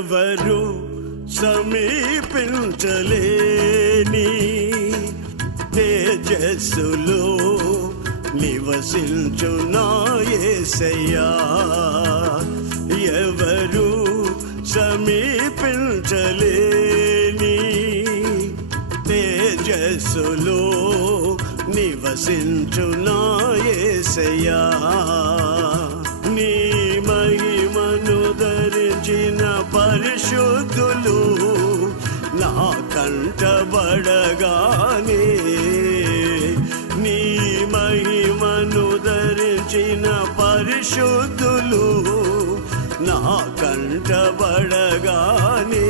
ఎవరు సమీపించలేని తేజస్సులో నివసించు నా యేసయ్యా. ఎవరు సమీపించలేని తేజస్సులో నివసించు నా యేసయ్యా. నీ మహిమను ధరించిన పరిశుద్ధులు నా కంటబడగానే, నీ మహిమను ధరించిన పరిశుద్ధులు నా కంటబడగానే,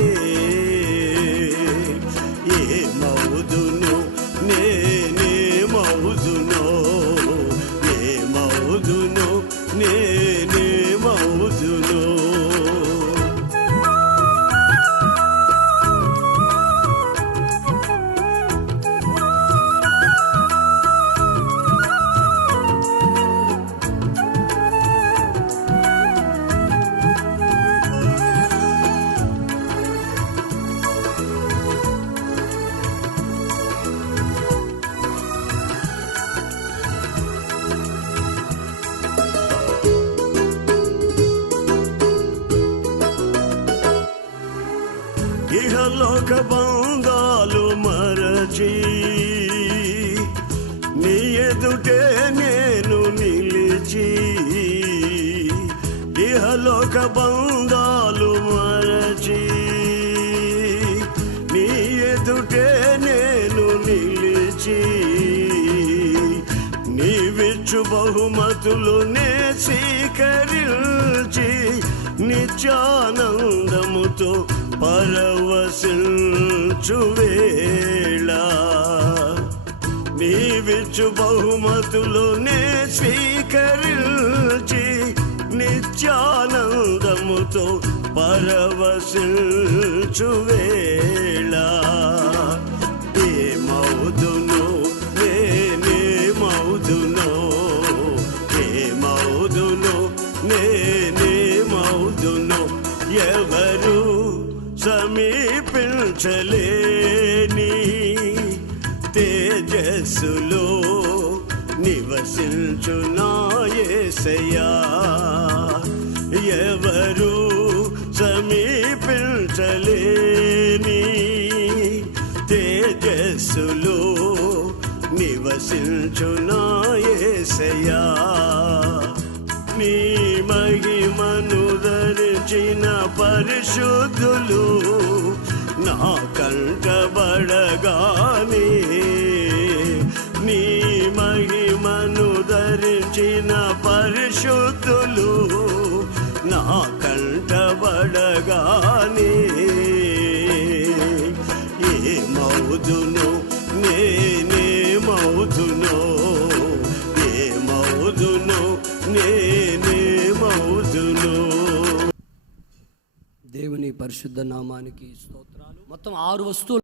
ఏమవుదును నేనేమవుదునో, ఏమవుదును నేనేమవుదునో. ఇహలోక బంధాలు మరచి నీ ఎదుటే నేను నిలిచి, ఇహలోక బంధాలు మరచి నీ ఎదుటే నేను నిలిచి, నీవిచ్చు బహుమతులు నే స్వీకరించి నిత్యానందముతో పరవశించు వేళ, నీవిచ్చు బహుమతులు నే స్వీకరించి నిత్యానందముతో పరవశించు వేళ, ఏమవుదును నేనేమవుదునో, ఏమవుదును నేనేమవుదునో. ఎవరు సమీపించలేని తేజస్సులో నివసించు నా యేసయ్యా. ఎవరు సమీపించలేని తేజస్సులో నివసించు నా యేసయ్యా. నీ మహిమను ధరించిన పరిశుద్ధులు నా కంటబడగానే, నీ మహిమను ధరించిన పరిశుద్ధులు నా కంటబడగానే, ఏమవుదును నేనేమవుదునో, ఏమవుదును నేనేమవుదునో. దేవుని పరిశుద్ధ నామానికి స్తోత్రాలు. మొత్తం 6 వస్తువులు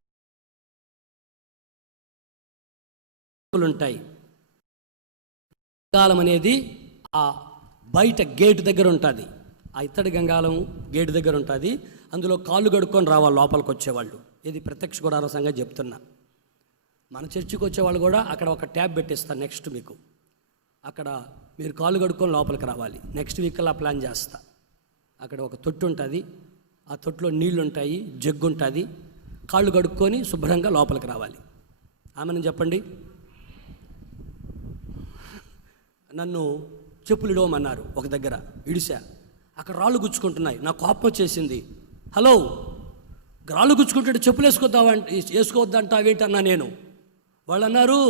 ఉంటాయి. గంగాళం అనేది ఆ బయట గేటు దగ్గర ఉంటుంది. ఆ ఇత్తడి గంగాళం గేటు దగ్గర ఉంటుంది. అందులో కాళ్ళు కడుక్కొని రావాలి లోపలికి వచ్చేవాళ్ళు. ఇది ప్రత్యక్ష గుడారం సంగతి చెప్తున్నా. మన చర్చికి వచ్చేవాళ్ళు కూడా అక్కడ ఒక ట్యాబ్ పెట్టిస్తాను నెక్స్ట్ మీకు. అక్కడ మీరు కాళ్ళు కడుక్కొని లోపలికి రావాలి. నెక్స్ట్ వీక్ అలా ప్లాన్ చేస్తా. అక్కడ ఒక తొట్టు ఉంటుంది. ఆ తొట్టులో నీళ్ళు ఉంటాయి, జగ్గు ఉంటుంది. కాళ్ళు కడుక్కొని శుభ్రంగా లోపలికి రావాలి. ఆమెను చెప్పండి. నన్ను చెప్పులు ఇడవమన్నారు ఒక దగ్గర, ఇడిసా. అక్కడ రాళ్ళు గుచ్చుకుంటున్నాయి. నాకు కోపం వచ్చేసింది. హలో, రాళ్ళు గుచ్చుకుంటుంటే చెప్పులు వేసుకోవద్దంటావేంటన్నా నేను. వాళ్ళు అన్నారు,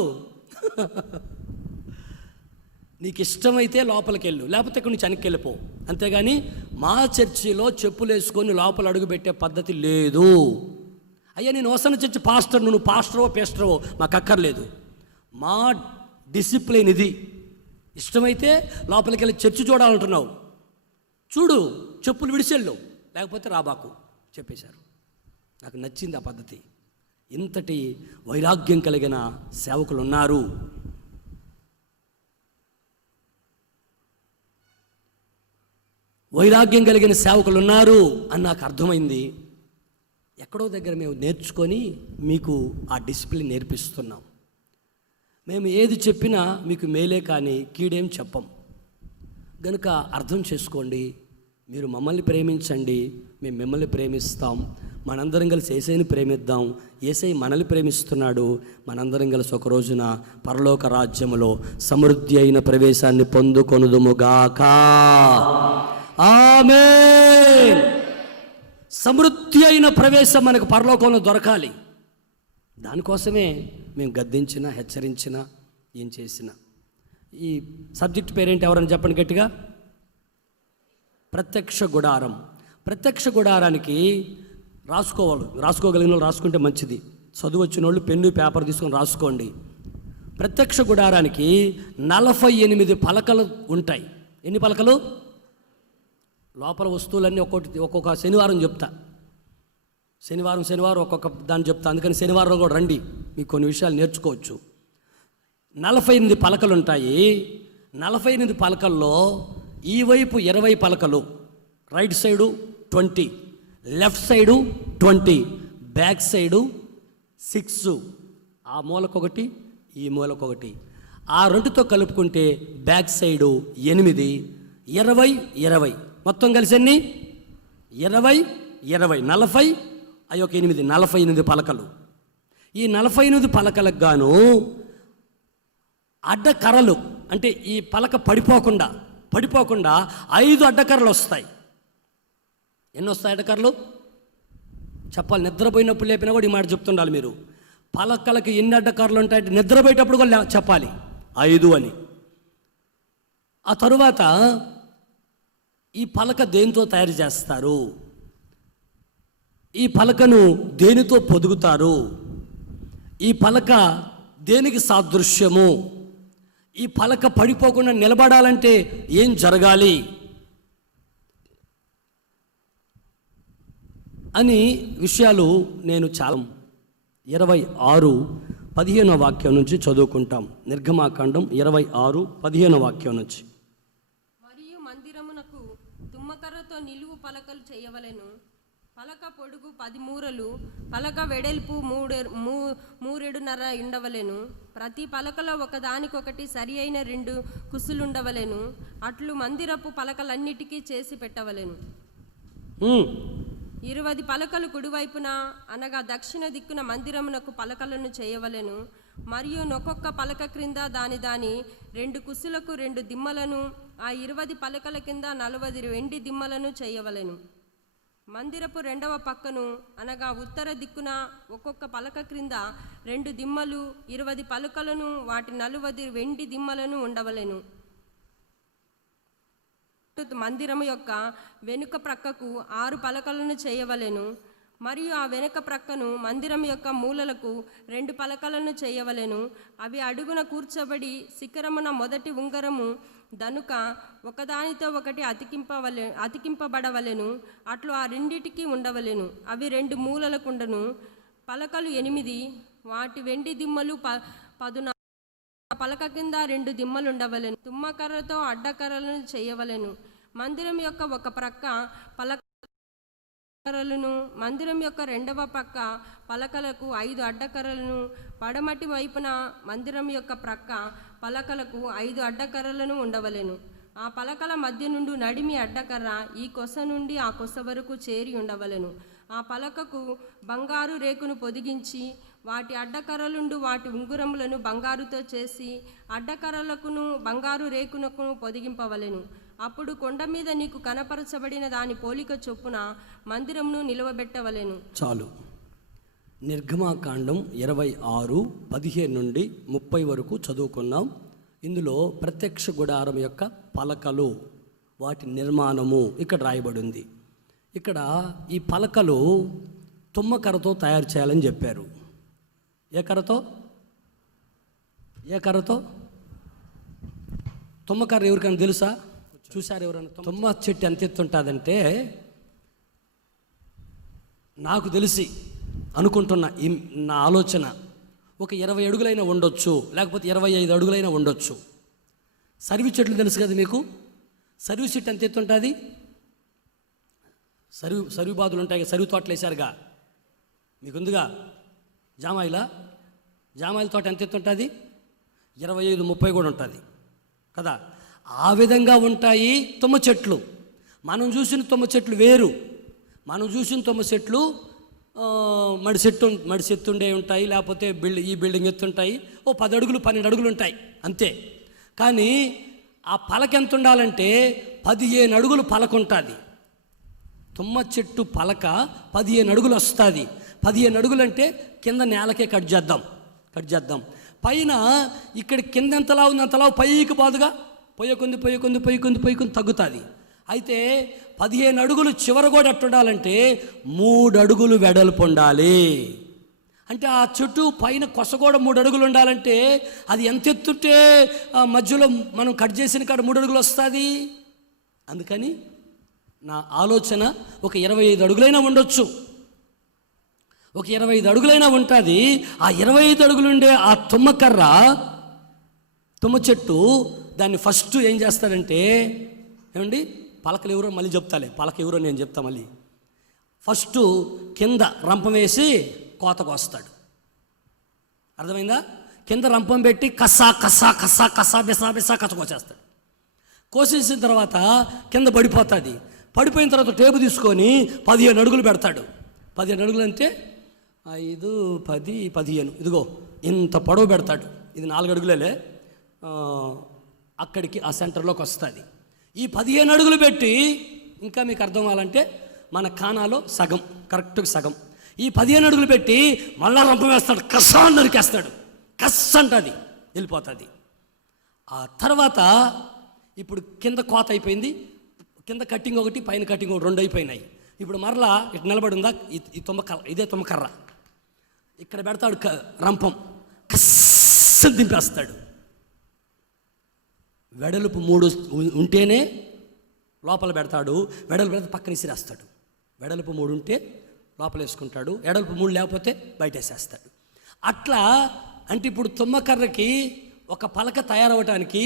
నీకు ఇష్టమైతే లోపలికి వెళ్ళు, లేకపోతే ఇక్కడ నుంచి వెనక్కి వెళ్ళిపో. అంతేగాని మా చర్చిలో చెప్పులు వేసుకొని లోపల అడుగుపెట్టే పద్ధతి లేదు. అయ్యా, నేను వసన చర్చి పాస్టర్, నువ్వు పాస్టరో పేస్టరో మాకు అక్కర్లేదు. మా డిసిప్లిన్ ఇది. ఇష్టమైతే లోపలికి వెళ్ళి చర్చి చూడాలంటున్నావు, చూడు, చెప్పులు విడిచెళ్ళు, లేకపోతే రాబాకు చెప్పేశారు. నాకు నచ్చింది ఆ పద్ధతి. ఇంతటి వైరాగ్యం కలిగిన సేవకులు ఉన్నారు. వైరాగ్యం కలిగిన సేవకులు ఉన్నారు అని నాకు అర్థమైంది. ఎక్కడో దగ్గర మేము నేర్చుకొని మీకు ఆ డిసిప్లిన్ నేర్పిస్తున్నాం. మేము ఏది చెప్పినా మీకు మేలే కానీ కీడేం చెప్పం. గనుక అర్థం చేసుకోండి. మీరు మమ్మల్ని ప్రేమించండి, మేము మిమ్మల్ని ప్రేమిస్తాం. మనందరం కలిసి యేసయ్యని ప్రేమిద్దాం. యేసయ్య మనల్ని ప్రేమిస్తున్నాడు. మనందరం కలిసి ఒక రోజున పరలోక రాజ్యములో సమృద్ధి అయిన ప్రవేశాన్ని పొందుకొనుదుముగాక. ఆమేన్. సమృద్ధి అయిన ప్రవేశం మనకు పరలోకంలో దొరకాలి. దానికోసమే మేము గద్దించినా, హెచ్చరించినా, ఏం చేసినా. ఈ సబ్జెక్ట్ పేరేంటి ఎవరైనా చెప్పండి గట్టిగా? ప్రత్యక్ష గుడారం. ప్రత్యక్ష గుడారానికి రాసుకోగలిగిన వాళ్ళు రాసుకుంటే మంచిది. చదువు వచ్చిన వాళ్ళు పెన్ను పేపర్ తీసుకొని రాసుకోండి. ప్రత్యక్ష గుడారానికి 48 పలకలు ఉంటాయి. ఎన్ని పలకలు? లోపల వస్తువులన్నీ ఒక్కొక్క శనివారం చెప్తా. శనివారం ఒక్కొక్క దాన్ని చెప్తా. అందుకని శనివారం కూడా రండి, మీకు కొన్ని విషయాలు నేర్చుకోవచ్చు. 48 పలకలు ఉంటాయి. 48 పలకల్లో ఈ వైపు 20 పలకలు, right side 20, left side 20, back side 6, ఆ మూలకొకటి ఈ మూలకొకటి, ఆ రెండుతో కలుపుకుంటే బ్యాక్ సైడు 8, 20, 20 మొత్తం కలిసి ఎన్ని? 20, 20, 40, అయ్యొక 8, 48 పలకలు. ఈ 48 పలకలకు గాను అడ్డకర్రలు, అంటే ఈ పలక పడిపోకుండా 5 అడ్డకర్రలు వస్తాయి. ఎన్ని వస్తాయి అడ్డకర్రలు? చెప్పాలి. నిద్రపోయినప్పుడు లేపినా కూడా ఈ మాట చెప్తుండాలి మీరు. పలకలకి ఎన్ని అడ్డకర్రలు ఉంటాయంటే నిద్రపోయేటప్పుడు కూడా చెప్పాలి 5 అని. ఆ తరువాత ఈ పలక దేనితో తయారు చేస్తారు? ఈ పలకను దేనితో పొదుగుతారు? ఈ పలక దేనికి సాదృశ్యము? ఈ పలక పడిపోకుండా నిలబడాలంటే ఏం జరగాలి అని విషయాలు నేను చాలా 26:15 వాక్యం నుంచి చదువుకుంటాం. నిర్గమాకాండం 26:15 వాక్యం నుంచి. మరియు మందిరమునకు తుమ్మకర్రతో నిలువు పలకలు చేయవలెను. పలక పొడుగు 10 మూరలు, పలక వెడల్పు 3.5 ఉండవలెను. ప్రతి పలకలో ఒకదానికొకటి సరి అయిన 2 కుసులుండవలెను. అట్లు మందిరపు పలకలన్నిటికీ చేసి పెట్టవలెను. 20 పలకలు కుడివైపున అనగా దక్షిణ దిక్కున మందిరమునకు పలకలను చేయవలెను. మరియు ఒక్కొక్క పలక క్రింద దాని 2 కుసులకు 2 దిమ్మలను, ఆ 20 పలకల కింద 40 వెండి దిమ్మలను చేయవలెను. మందిరపు 2వ పక్కను అనగా ఉత్తర దిక్కున ఒక్కొక్క పలక క్రింద 2 దిమ్మలు, 20 పలకలను, వాటి 40 వెండి దిమ్మలను ఉండవలెను. మందిరము యొక్క వెనుక ప్రక్కకు 6 పలకలను చేయవలెను. మరియు ఆ వెనుక ప్రక్కను మందిరం యొక్క మూలలకు 2 పలకలను చేయవలెను. అవి అడుగున కూర్చబడి శిఖరమున మొదటి ఉంగరము దనుక ఒకదానితో ఒకటి అతికింపబడవలెను. అట్లు ఆ రెండిటికి ఉండవలెను. అవి 2 మూలలకుండను. పలకలు 8, వాటి వెండి దిమ్మలు 14. పలక కింద 2 దిమ్మలు ఉండవలెను. తుమ్మకర్రతో అడ్డకర్రలను చేయవలెను. మందిరం యొక్క ఒక ప్రక్క పలకలను, మందిరం యొక్క 2వ పక్క పలకలకు 5 అడ్డకర్రలను, పడమటి వైపున మందిరం యొక్క ప్రక్క పలకలకు 5 అడ్డకర్రలను ఉండవలెను. ఆ పలకల మధ్య నుండి నడిమి అడ్డకర్ర ఈ కొస నుండి ఆ కొస వరకు చేరి ఉండవలెను. ఆ పలకకు బంగారు రేకును పొదిగించి వాటి అడ్డకర్రలుండు వాటి ఉంగురములను బంగారుతో చేసి అడ్డకర్రలకును బంగారు రేకునకు పొదిగింపవలెను. అప్పుడు కొండ మీద నీకు కనపరచబడిన దాని పోలిక చొప్పున మందిరమును నిలవబెట్టవలెను. చాలు. నిర్గమాకాండం 26:15 నుండి 30 వరకు చదువుకున్నాం. ఇందులో ప్రత్యక్ష గుడారం యొక్క పలకలు, వాటి నిర్మాణము ఇక్కడ రాయబడి ఉంది. ఇక్కడ ఈ పలకలు తుమ్మకర్రతో తయారు చేయాలని చెప్పారు. ఏ కర్రతో? తుమ్మకర్ర ఎవరికైనా తెలుసా? చూసారు ఎవరైనా? తుమ్మ చెట్టు ఎంత ఎత్తు ఉంటుందంటే, నాకు తెలిసి అనుకుంటున్నా, నా ఆలోచన ఒక 20 అడుగులైనా ఉండొచ్చు, లేకపోతే 25 అడుగులైనా ఉండొచ్చు. సర్వీస్ చెట్లు తెలుసు కదా మీకు? సర్వీస్ చెట్టు ఎంత ఎత్తు ఉంటుంది? సరువు బాదులు ఉంటాయి, సరువు తోటలు వేశారుగా, మీకుందిగా జామాయిల తోట ఎంత ఎత్తు ఉంటుంది? 25-30 కూడా ఉంటుంది కదా. ఆ విధంగా ఉంటాయి తుమ్మ చెట్లు. మనం చూసిన తుమ్మ చెట్లు వేరు. మనం చూసిన తుమ్మ చెట్లు మడి చెట్టు ఉండే ఉంటాయి, లేకపోతే ఈ బిల్డింగ్ ఎత్తుంటాయి, 10 అడుగులు 12 అడుగులు ఉంటాయి అంతే. కానీ ఆ పలక ఎంత ఉండాలంటే 15 అడుగులు పలక ఉంటుంది. తుమ్మ చెట్టు పలక 15 అడుగులు వస్తుంది. 15 అడుగులు అంటే కింద నేలకే కట్ చేద్దాం. పైన ఇక్కడ కింద ఎంతలా ఉంది అంతలా పైకి బాదుగా పొయ్యకొంది తగ్గుతుంది. అయితే 15 అడుగులు చివర కూడా ఎట్టుండాలంటే 3 అడుగులు వెడల్పు ఉండాలి. అంటే ఆ చెట్టు పైన కొసగోడ 3 అడుగులు ఉండాలంటే అది ఎంత ఎత్తుంటే మధ్యలో మనం కట్ చేసిన కాడ 3 అడుగులు వస్తుంది. అందుకని నా ఆలోచన ఒక 25 అడుగులైనా ఉండొచ్చు, ఒక 25 అడుగులైనా ఉంటుంది. ఆ 25 అడుగులు ఉండే ఆ తుమ్మ చెట్టు దాన్ని ఫస్ట్ ఏం చేస్తాడంటే, ఏమండి పలకలు ఎవరో మళ్ళీ చెప్తాలే, పలక ఎవరో నేను చెప్తా మళ్ళీ. ఫస్ట్ కింద రంపం వేసి కోత కోస్తాడు. అర్థమైందా? కింద రంపం పెట్టి కసా బిసా కచ్చ కోసేస్తాడు. కోసేసిన తర్వాత కింద పడిపోతుంది. పడిపోయిన తర్వాత టేబు తీసుకొని 15 అడుగులు పెడతాడు. 15 అడుగులు అంటే 5, 10, 15 ఇదిగో ఇంత పొడవు పెడతాడు. ఇది 4 అడుగులే, అక్కడికి ఆ సెంటర్లోకి వస్తుంది. ఈ 15 అడుగులు పెట్టి ఇంకా మీకు అర్థం అవ్వాలంటే మన ఖానాలో సగం, కరెక్ట్గా సగం. ఈ 15 అడుగులు పెట్టి మళ్ళా రంపం వేస్తాడు, కస్సా నరికేస్తాడు. కస్ అంటుంది, వెళ్ళిపోతుంది. ఆ తర్వాత ఇప్పుడు కింద కోత అయిపోయింది, కింద కట్టింగ్ ఒకటి పైన కట్టింగ్ ఒకటి 2 అయిపోయినాయి. ఇప్పుడు మరలా ఇటు నిలబడిందా ఈ ఇదే తుమ్మకర్ర ఇక్కడ పెడతాడు, రంపం కస్స దింపేస్తాడు. వెడల్పు 3 ఉంటేనే లోపల పెడతాడు, వెడల్పు పెడితే పక్కన ఇసిరేస్తాడు. వెడల్పు 3 ఉంటే లోపల వేసుకుంటాడు, వెడల్పు 3 లేకపోతే బయట వేసేస్తాడు. అట్లా అంటే ఇప్పుడు తుమ్మకర్రకి ఒక పలక తయారవటానికి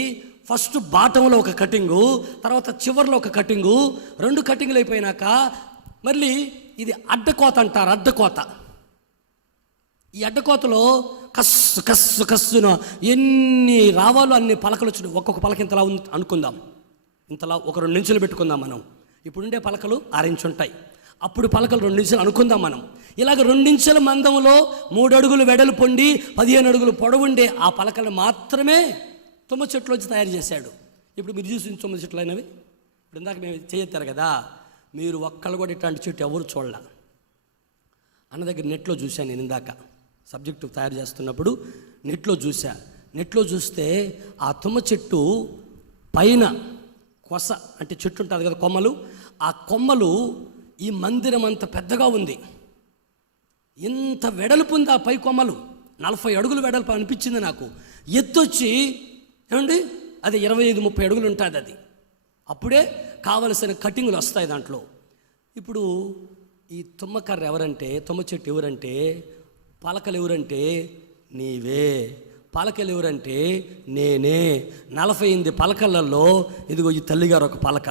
ఫస్ట్ బాటంలో ఒక కటింగు, తర్వాత చివర్లో ఒక కటింగు, 2 కటింగులు అయిపోయినాక మళ్ళీ ఇది అడ్డకోత అంటారు. అడ్డకోత, ఈ అడ్డకోతలో కస్సున ఎన్ని రావాలో అన్ని పలకలు వచ్చి ఒక్కొక్క పలక ఇంతలా ఉంది అనుకుందాం, ఇంతలా ఒక 2 ఇంచులు పెట్టుకుందాం మనం. ఇప్పుడుండే పలకలు 6 ఇంచు ఉంటాయి, అప్పుడు పలకలు 2 ఇంచులు అనుకుందాం మనం. ఇలాగ 2 ఇంచుల మందంలో 3 అడుగులు వెడల్పు ఉండి 15 అడుగులు పొడవుండే ఆ పలకలు మాత్రమే తుమ్మ చెట్లు వచ్చి తయారు చేశాడు. ఇప్పుడు మీరు చూసిన తుమ్మ చెట్లు అయినవి ఇప్పుడు ఇందాక మేము చేయొత్తారు కదా, మీరు ఒక్కళ్ళు కూడా ఇట్లాంటి చెట్టు ఎవరు చూడాల. అన్న దగ్గర నెట్లో చూశాను నేను ఇందాక సబ్జెక్టు తయారు చేస్తున్నప్పుడు నెట్లో చూస్తే ఆ తుమ్మ చెట్టు పైన కొస అంటే చెట్టు ఉంటుంది కదా, కొమ్మలు, ఆ కొమ్మలు ఈ మందిరం అంత పెద్దగా ఉంది. ఇంత వెడల్పు ఉంది ఆ పై కొమ్మలు, 40 అడుగులు వెడల్పు అనిపించింది నాకు. ఎత్తొచ్చి ఏమండి అది 25-30 అడుగులు ఉంటుంది. అది అప్పుడే కావలసిన కటింగులు వస్తాయి దాంట్లో. ఇప్పుడు ఈ తుమ్మకర్ర ఎవరంటే, తుమ్మ చెట్టు ఎవరంటే, పలకలు ఎవరంటే నీవే, పలకలు ఎవరంటే నేనే. 48 పలకలలో ఇదిగో ఈ తల్లిగారు ఒక పలక,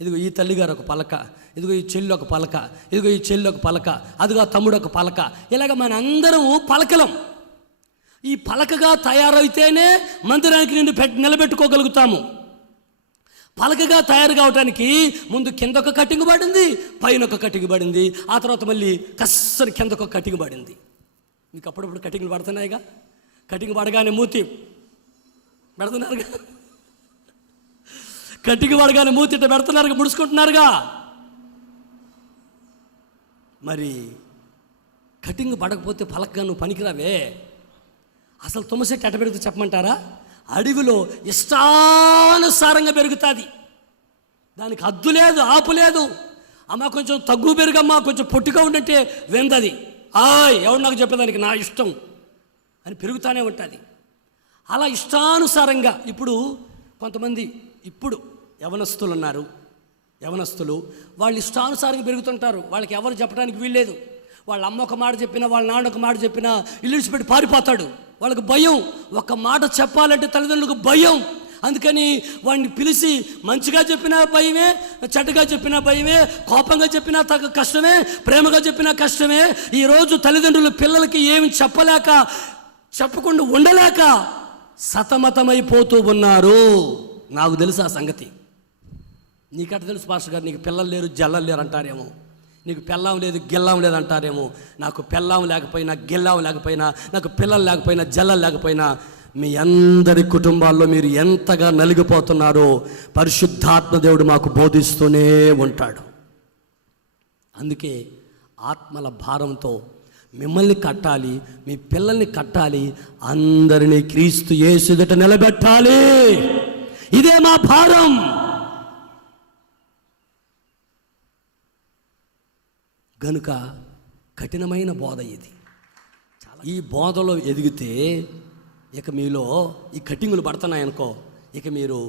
ఇదిగో ఈ తల్లిగారు ఒక పలక, ఇదిగో ఈ చెల్లి ఒక పలక, ఇదిగో ఈ చెల్లి ఒక పలక, అదిగో తమ్ముడు ఒక పలక. ఇలాగ మన అందరం పలకలం. ఈ పలకగా తయారైతేనే మందిరానికి నిలబెట్టుకోగలుగుతాము. పలకగా తయారు కావడానికి ముందు కింద ఒక కటింగ్ పడింది, పైన ఒక కటింగ్ పడింది, ఆ తర్వాత మళ్ళీ కස්සని కింద ఒక కటింగ్ పడింది. మీకు అప్పుడప్పుడు కటింగ్లు పడుతున్నాయిగా, కటింగ్ పడగానే మూతి పెడుతున్నారుగా, కటింగ్ పడగానే మూతి ఇట్లా పెడుతున్నారుగా, ముడుచుకుంటున్నారుగా. మరి కటింగ్ పడకపోతే పలకగా నువ్వు పనికిరావే. అసలు తుమ్మ చెట్టు ఎట్ట పెరుగుతుంది చెప్పమంటారా? అడవిలో ఇష్టానుసారంగా పెరుగుతుంది, దానికి హద్దు లేదు, ఆపు లేదు. అమ్మ కొంచెం తగ్గు పెరుగమ్మా, కొంచెం పొట్టిగా ఉండంటే వెందది, ఎవడు నాకు చెప్పేదానికి నా ఇష్టం అని పెరుగుతూనే ఉంటుంది. అలా ఇష్టానుసారంగా ఇప్పుడు కొంతమంది ఇప్పుడు యవనస్తులు ఉన్నారు, యవనస్తులు వాళ్ళు ఇష్టానుసారంగా పెరుగుతుంటారు. వాళ్ళకి ఎవరు చెప్పడానికి వీల్లేదు. వాళ్ళ అమ్మ ఒక మాట చెప్పినా, వాళ్ళ నాన్న ఒక మాట చెప్పినా ఇల్లు విడిచిపెట్టి పారిపోతాడు. వాళ్ళకి భయం, ఒక మాట చెప్పాలంటే తల్లిదండ్రులకు భయం. అందుకని వాడిని పిలిచి మంచిగా చెప్పినా భయమే, చెడ్డగా చెప్పినా భయమే, కోపంగా చెప్పినా కష్టమే, ప్రేమగా చెప్పినా కష్టమే. ఈరోజు తల్లిదండ్రులు పిల్లలకి ఏమి చెప్పకుండా ఉండలేక సతమతమైపోతూ ఉన్నారు. నాకు తెలుసు ఆ సంగతి. నీకట తెలుసు పాస్టర్ గారు, నీకు పిల్లలు లేరు జల్లలు లేరు అంటారేమో, నీకు పెళ్ళాం లేదు గిల్లాం లేదు అంటారేమో. నాకు పెళ్ళాం లేకపోయినా గిల్లాం లేకపోయినా, నాకు పిల్లలు లేకపోయినా జల్లలు లేకపోయినా, మీ అందరి కుటుంబాల్లో మీరు ఎంతగా నలిగిపోతున్నారో పరిశుద్ధాత్మ దేవుడు మాకు బోధిస్తూనే ఉంటాడు. అందుకే ఆత్మల భారంతో మిమ్మల్ని కట్టాలి, మీ పిల్లల్ని కట్టాలి, అందరినీ క్రీస్తు యేసు ఎదుట నిలబెట్టాలి. ఇదే మా భారం. గనుక కఠినమైన బోధ ఇది. ఈ బోధలో ఎదిగితే ఇక మీలో ఈ కటింగులు పడుతున్నాయనుకో, ఇక మీరు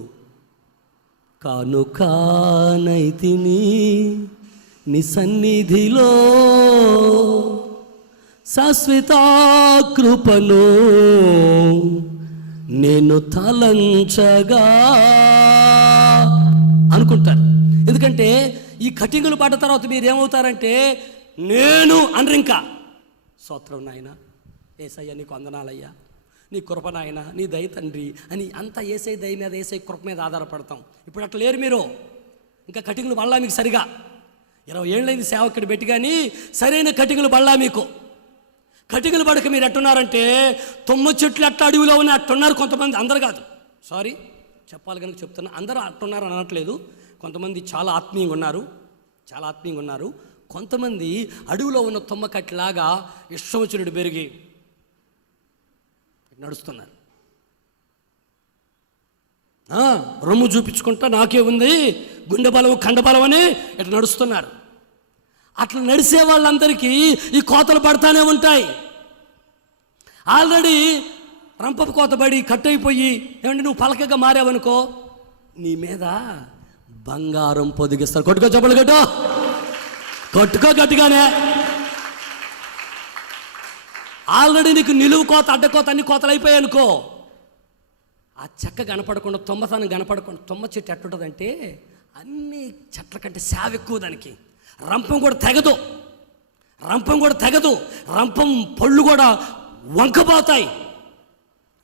కానుకానైతిని నీ సన్నిధిలో శాశ్వత కృపను నేను తలంచగా అనుకుంటారు. ఎందుకంటే ఈ కటింగులు పడ్డ తర్వాత మీరు ఏమవుతారంటే నేను అనరు ఇంకా. స్తోత్రం నాయన, యేసయ్య నీకు వందనాలయ్యా, నీ కృప నాయన, నీ దయ తండ్రి అని అంతా యేసై దయ మీద, యేసై కృప మీద ఆధారపడతాం. ఇప్పుడు అట్లా లేరు మీరు. ఇంకా కటింగులు పడలా మీకు సరిగా. 20 ఏళ్ళైంది సేవకుడు పెట్టి, కానీ సరైన కటింగులు పడలా మీకు. కటింగులు పడక మీరు ఎట్టున్నారంటే తుమ్మ చెట్లు ఎట్లా అడవిలో ఉన్నాయి అట్టున్నారు కొంతమంది. అందరు కాదు, సారీ చెప్పాలి కనుక చెప్తున్నా, అందరూ అట్టున్నారు అనట్లేదు. కొంతమంది చాలా ఆత్మీయంగా ఉన్నారు, కొంతమంది అడవిలో ఉన్న తుమ్మ కట్టిలాగా ఇష్టవచనుడు పెరిగి నడుస్తున్నారు. రొమ్ము చూపించుకుంటా నాకే ఉంది గుండె బలం కండ బలం అని ఇట్లా నడుస్తున్నారు. అట్లా నడిసే వాళ్ళందరికీ ఈ కోతలు పడతానే ఉంటాయి. ఆల్రెడీ రంపపు కోత పడి కట్ అయిపోయి ఏమంటే నువ్వు పలకగా మారావనుకో, నీ మీద బంగారం పొదిగిస్తారు. కొట్టుకో చెప్పలు కొట్టుకో గట్టిగానే. ఆల్రెడీ నీకు నిలువు కోత అడ్డకోత అన్ని కోతలు అయిపోయాయి అనుకో, ఆ చెక్క కనపడకుండా తుమ్మతనం కనపడకుండా, తుమ్మ చెట్టు ఎట్టుంటుందంటే అన్ని చెట్ల కంటే సేవ ఎక్కువ దానికి. రంపం కూడా తెగదు, రంపం పళ్ళు కూడా వంకపోతాయి.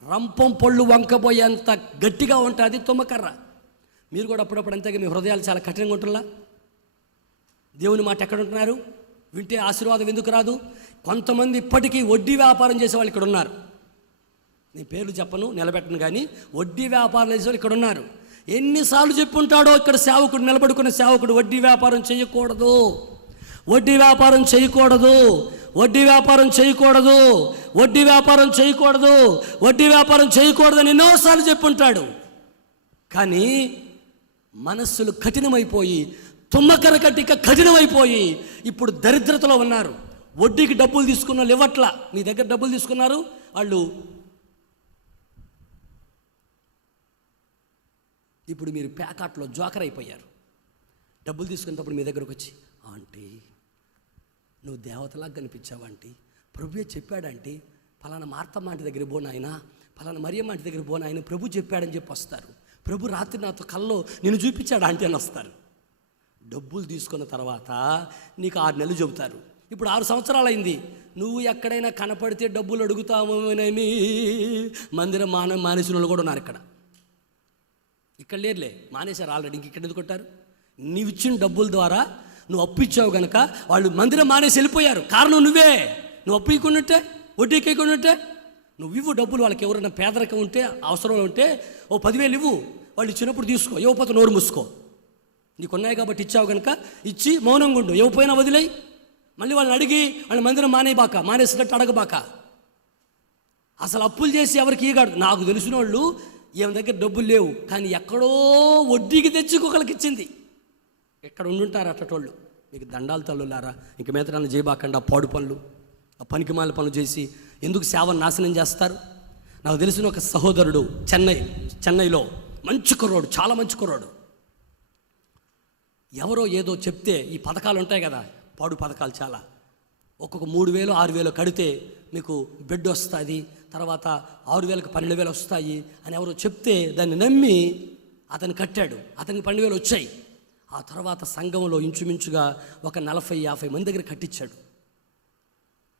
రంపం పళ్ళు వంకపోయేంత గట్టిగా ఉంటుంది తుమ్మకర్ర. మీరు కూడా అప్పుడప్పుడు అంతేగా మీ హృదయాలు చాలా కఠినంగా ఉంటుందా? దేవుని మాట ఎక్కడ ఉంటున్నారు? వింటే ఆశీర్వాదం ఎందుకు రాదు? కొంతమంది ఇప్పటికీ వడ్డీ వ్యాపారం చేసేవాళ్ళు ఇక్కడ ఉన్నారు. నేను పేర్లు చెప్పను, నిలబెట్టను, కానీ వడ్డీ వ్యాపారం చేసేవాళ్ళు ఇక్కడ ఉన్నారు. ఎన్నిసార్లు చెప్పుంటాడో ఇక్కడ సేవకుడు, నిలబడుకున్న సేవకుడు, వడ్డీ వ్యాపారం చేయకూడదు, వడ్డీ వ్యాపారం చేయకూడదు, వడ్డీ వ్యాపారం చేయకూడదు, వడ్డీ వ్యాపారం చేయకూడదు, వడ్డీ వ్యాపారం చేయకూడదని ఎన్నోసార్లు చెప్పుంటాడు. కానీ మనస్సులు కఠినమైపోయి, తుమ్మకర కట్టిక కఠినమైపోయి ఇప్పుడు దరిద్రతలో ఉన్నారు. వడ్డీకి డబ్బులు తీసుకున్న వాళ్ళు ఇవ్వట్లా. మీ దగ్గర డబ్బులు తీసుకున్నారు వాళ్ళు, ఇప్పుడు మీరు ప్యాకాట్లో జోకర్ అయిపోయారు. డబ్బులు తీసుకున్నప్పుడు మీ దగ్గరకు వచ్చి, ఆంటీ నువ్వు దేవతలాగా కనిపించావంటీ, ప్రభువే చెప్పాడంటే, ఫలానా మార్తమ్మ ఆంటీ దగ్గర పోనాయన, ఫలానా మరియమ్మ ఆంటీ దగ్గర పోనాయన, ప్రభు చెప్పాడని చెప్పి వస్తారు. ప్రభు రాత్రి నాతో కల్లో నేను చూపించాడు ఆంటీ అని వస్తారు. డబ్బులు తీసుకున్న తర్వాత నీకు 6 నెలలు చెబుతారు. ఇప్పుడు 6 సంవత్సరాలు అయింది. నువ్వు ఎక్కడైనా కనపడితే డబ్బులు అడుగుతామోనని మందిరం మానేసిన వాళ్ళు కూడా ఉన్నారు. ఇక్కడ లేరులే, మానేశారు ఆల్రెడీ. ఇంక ఇక్కడ ఎందుకు కొట్టారు? నీవు ఇచ్చిన డబ్బుల ద్వారా నువ్వు అప్పు ఇచ్చావు కనుక వాళ్ళు మందిరం మానేసి వెళ్ళిపోయారు. కారణం నువ్వే. నువ్వు అప్పు ఇవ్వకున్నట్టే, వడ్డీకి ఇవ్వకున్నట్టే నువ్వు ఇవ్వు డబ్బులు. వాళ్ళకి ఎవరైనా పేదరికం ఉంటే, అవసరం ఉంటే ఓ 10,000 ఇవ్వు. వాళ్ళు ఇచ్చినప్పుడు తీసుకో, ఇవ్వకపోతే నోరు మూసుకో. నీకున్నాయి కాబట్టి ఇచ్చావు కనుక ఇచ్చి మౌనంగా ఉండు. ఇవ్వపోయినా వదిలేయి. మళ్ళీ వాళ్ళని అడిగి వాళ్ళ మందిరం మానేసినట్టు అడగబాక. అసలు అప్పులు చేసి ఎవరికి ఈగాడు. నాకు తెలిసిన వాళ్ళు ఈమె దగ్గర డబ్బులు లేవు, కానీ ఎక్కడో వడ్డీకి తెచ్చి ఒకరికి ఇచ్చింది. ఎక్కడ ఉండుంటారు అట్టటోళ్ళు. మీకు దండాలు తల్లులారా, ఇంక మీద నన్ను చేయబాకండి. ఆ పాడు పనులు, ఆ పనికిమాల పనులు చేసి ఎందుకు సేవను నాశనం చేస్తారు? నాకు తెలిసిన ఒక సహోదరుడు చెన్నైలో మంచి కుర్రోడు, చాలా మంచి కుర్రోడు. ఎవరో ఏదో చెప్తే, ఈ పథకాలు ఉంటాయి కదా, పాడు పథకాలు చాలా, ఒక్కొక్క 3,000 6,000 కడితే మీకు బెడ్ వస్తుంది, తర్వాత 6,000కి 12,000 వస్తాయి అని ఎవరో చెప్తే దాన్ని నమ్మి అతను కట్టాడు. అతనికి 12,000 వచ్చాయి. ఆ తర్వాత సంఘంలో ఇంచుమించుగా ఒక 40-50 మంది దగ్గర కట్టించాడు.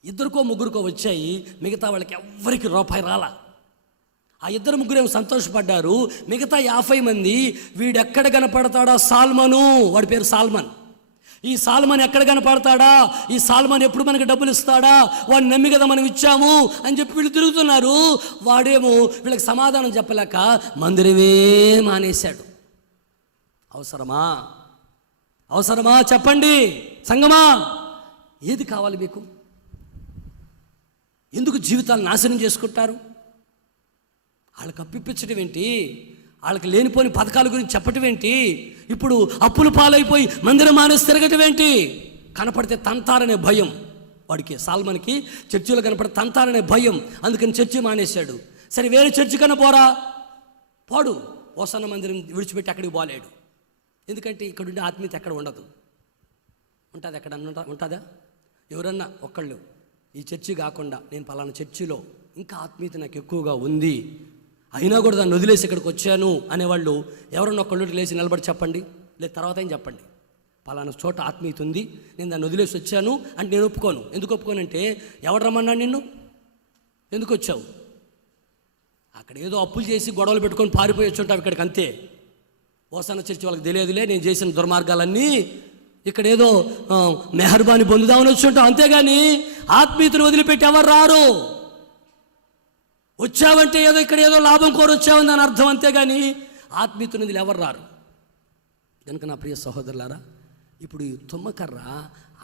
2కో 3కో వచ్చాయి, మిగతా వాళ్ళకి ఎవ్వరికి రూపాయి రాలా. ఆ 2-3 సంతోషపడ్డారు. మిగతా 50 మంది వీడెక్కడ కనపడతాడా సాల్మను, వాడి పేరు సాల్మన్, ఈ సాల్మన్ ఎక్కడ కనపడతాడా, ఈ సాల్మన్ ఎప్పుడు మనకి డబ్బులు ఇస్తాడా, వాడిని నమ్మి కదా మనం ఇచ్చాము అని చెప్పి వీళ్ళు తిరుగుతున్నారు. వాడేమో వీళ్ళకి సమాధానం చెప్పలేక మందిరమే మానేశాడు. అవసరమా? అవసరమా? చెప్పండి సంగమా, ఏది కావాలి మీకు? ఎందుకు జీవితాలు నాశనం చేసుకుంటారు? వాళ్ళకి అప్పిప్పించడం ఏంటి? వాళ్ళకి లేనిపోని పథకాల గురించి చెప్పటం ఏంటి? ఇప్పుడు అప్పులు పాలైపోయి మందిరం మానేసి తిరగటం ఏంటి? కనపడితే తంతారనే భయం వాడికి, సాల్మన్కి చర్చిలో కనపడితే తంతారనే భయం, అందుకని చర్చి మానేశాడు. సరే వేరే చర్చి కన్నా పోడు, ఓసన్న మందిరం విడిచిపెట్టి అక్కడికి పోలేడు. ఎందుకంటే ఇక్కడ ఉండే ఆత్మీయత ఎక్కడ ఉండదు. ఉంటుంది ఎక్కడన్నా ఉంటుందా? ఎవరన్నా ఒక్కళ్ళు ఈ చర్చి కాకుండా నేను పలానా చర్చిలో ఇంకా ఆత్మీయత నాకు ఎక్కువగా ఉంది, అయినా కూడా దాన్ని వదిలేసి ఇక్కడికి వచ్చాను అనేవాళ్ళు ఎవరన్నా ఒక్కళ్ళు లేచి నిలబడి చెప్పండి, లేదు తర్వాత ఏం చెప్పండి. పలానా చోట ఆత్మీయత ఉంది, నేను దాన్ని వదిలేసి వచ్చాను అంటే నేను ఒప్పుకోను. ఎందుకు ఒప్పుకోనంటే, ఎవడు రమ్మన్నాడు నిన్ను? ఎందుకు వచ్చావు? అక్కడ ఏదో అప్పులు చేసి గొడవలు పెట్టుకొని పారిపోయి వచ్చుంటావు ఇక్కడికి, అంతే. ఓసన్న చర్చి వాళ్ళకి తెలియదులే నేను చేసిన దుర్మార్గాలన్నీ, ఇక్కడ ఏదో మెహర్బాని పొందుదామని వచ్చుంటాం, అంతేగాని ఆత్మీయతను వదిలిపెట్టి ఎవరు రారు. వచ్చావంటే ఏదో ఇక్కడ ఏదో లాభం కోరి వచ్చావని దాని అర్థం, అంతేగాని ఆత్మీయతను వదిలి ఎవరు రారు. కనుక నా ప్రియ సహోదరులారా, ఇప్పుడు ఈ తుమ్మకర్ర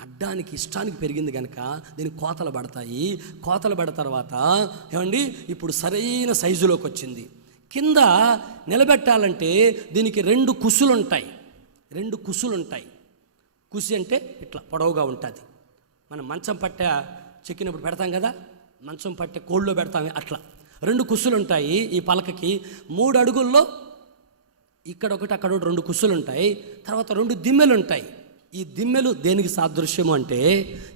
అడ్డానికి ఇష్టానికి పెరిగింది కనుక దీనికి కోతలు పడతాయి. కోతలు పడిన తర్వాత ఏమండి ఇప్పుడు సరైన సైజులోకి వచ్చింది. కింద నిలబెట్టాలంటే దీనికి 2 కుసులు ఉంటాయి. 2 కుసులు ఉంటాయి. కుసి అంటే ఇట్లా పొడవుగా ఉంటుంది. మనం మంచం పట్టె చెక్కినప్పుడు పెడతాం కదా, మంచం పట్టె కోళ్ళలో పెడతాం, అట్లా 2 కుసులు ఉంటాయి. ఈ పలకకి 3 అడుగుల్లో ఇక్కడ ఒకటి అక్కడ 2 కుసులు ఉంటాయి. తర్వాత 2 దిమ్మెలు ఉంటాయి. ఈ దిమ్మెలు దేనికి సాదృశ్యము అంటే,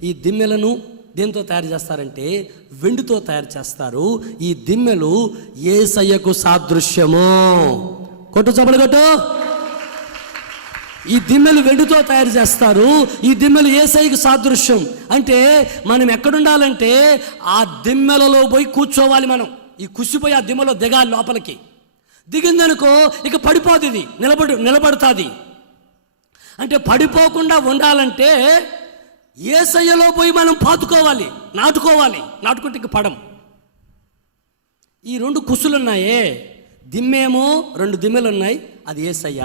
ఈ దిమ్మెలను దేంతో తయారు చేస్తారంటే వెండితో తయారు చేస్తారు. ఈ దిమ్మెలు యేసయ్యకు సాదృశ్యము. కొట్టు చపలు కొట్టు. ఈ దిమ్మెలు వెండితో తయారు చేస్తారు. ఈ దిమ్మెలు యేసయ్యకు సాదృశ్యం. అంటే మనం ఎక్కడుండాలంటే ఆ దిమ్మెలలో పోయి కూర్చోవాలి. మనం ఈ కుసిపోయి ఆ దిమ్మెలో దిగాలి. లోపలికి దిగిందనుకో ఇక పడిపోదు, ఇది నిలబడుతుంది. అంటే పడిపోకుండా ఉండాలంటే యేసయ్యలో పోయి మనం పాతుకోవాలి, నాటుకుంటే ఇక పడం. ఈ 2 కుసులు ఉన్నాయే, దిమ్మేమో 2 దిమ్మెలు ఉన్నాయి, అది యేసయ్య.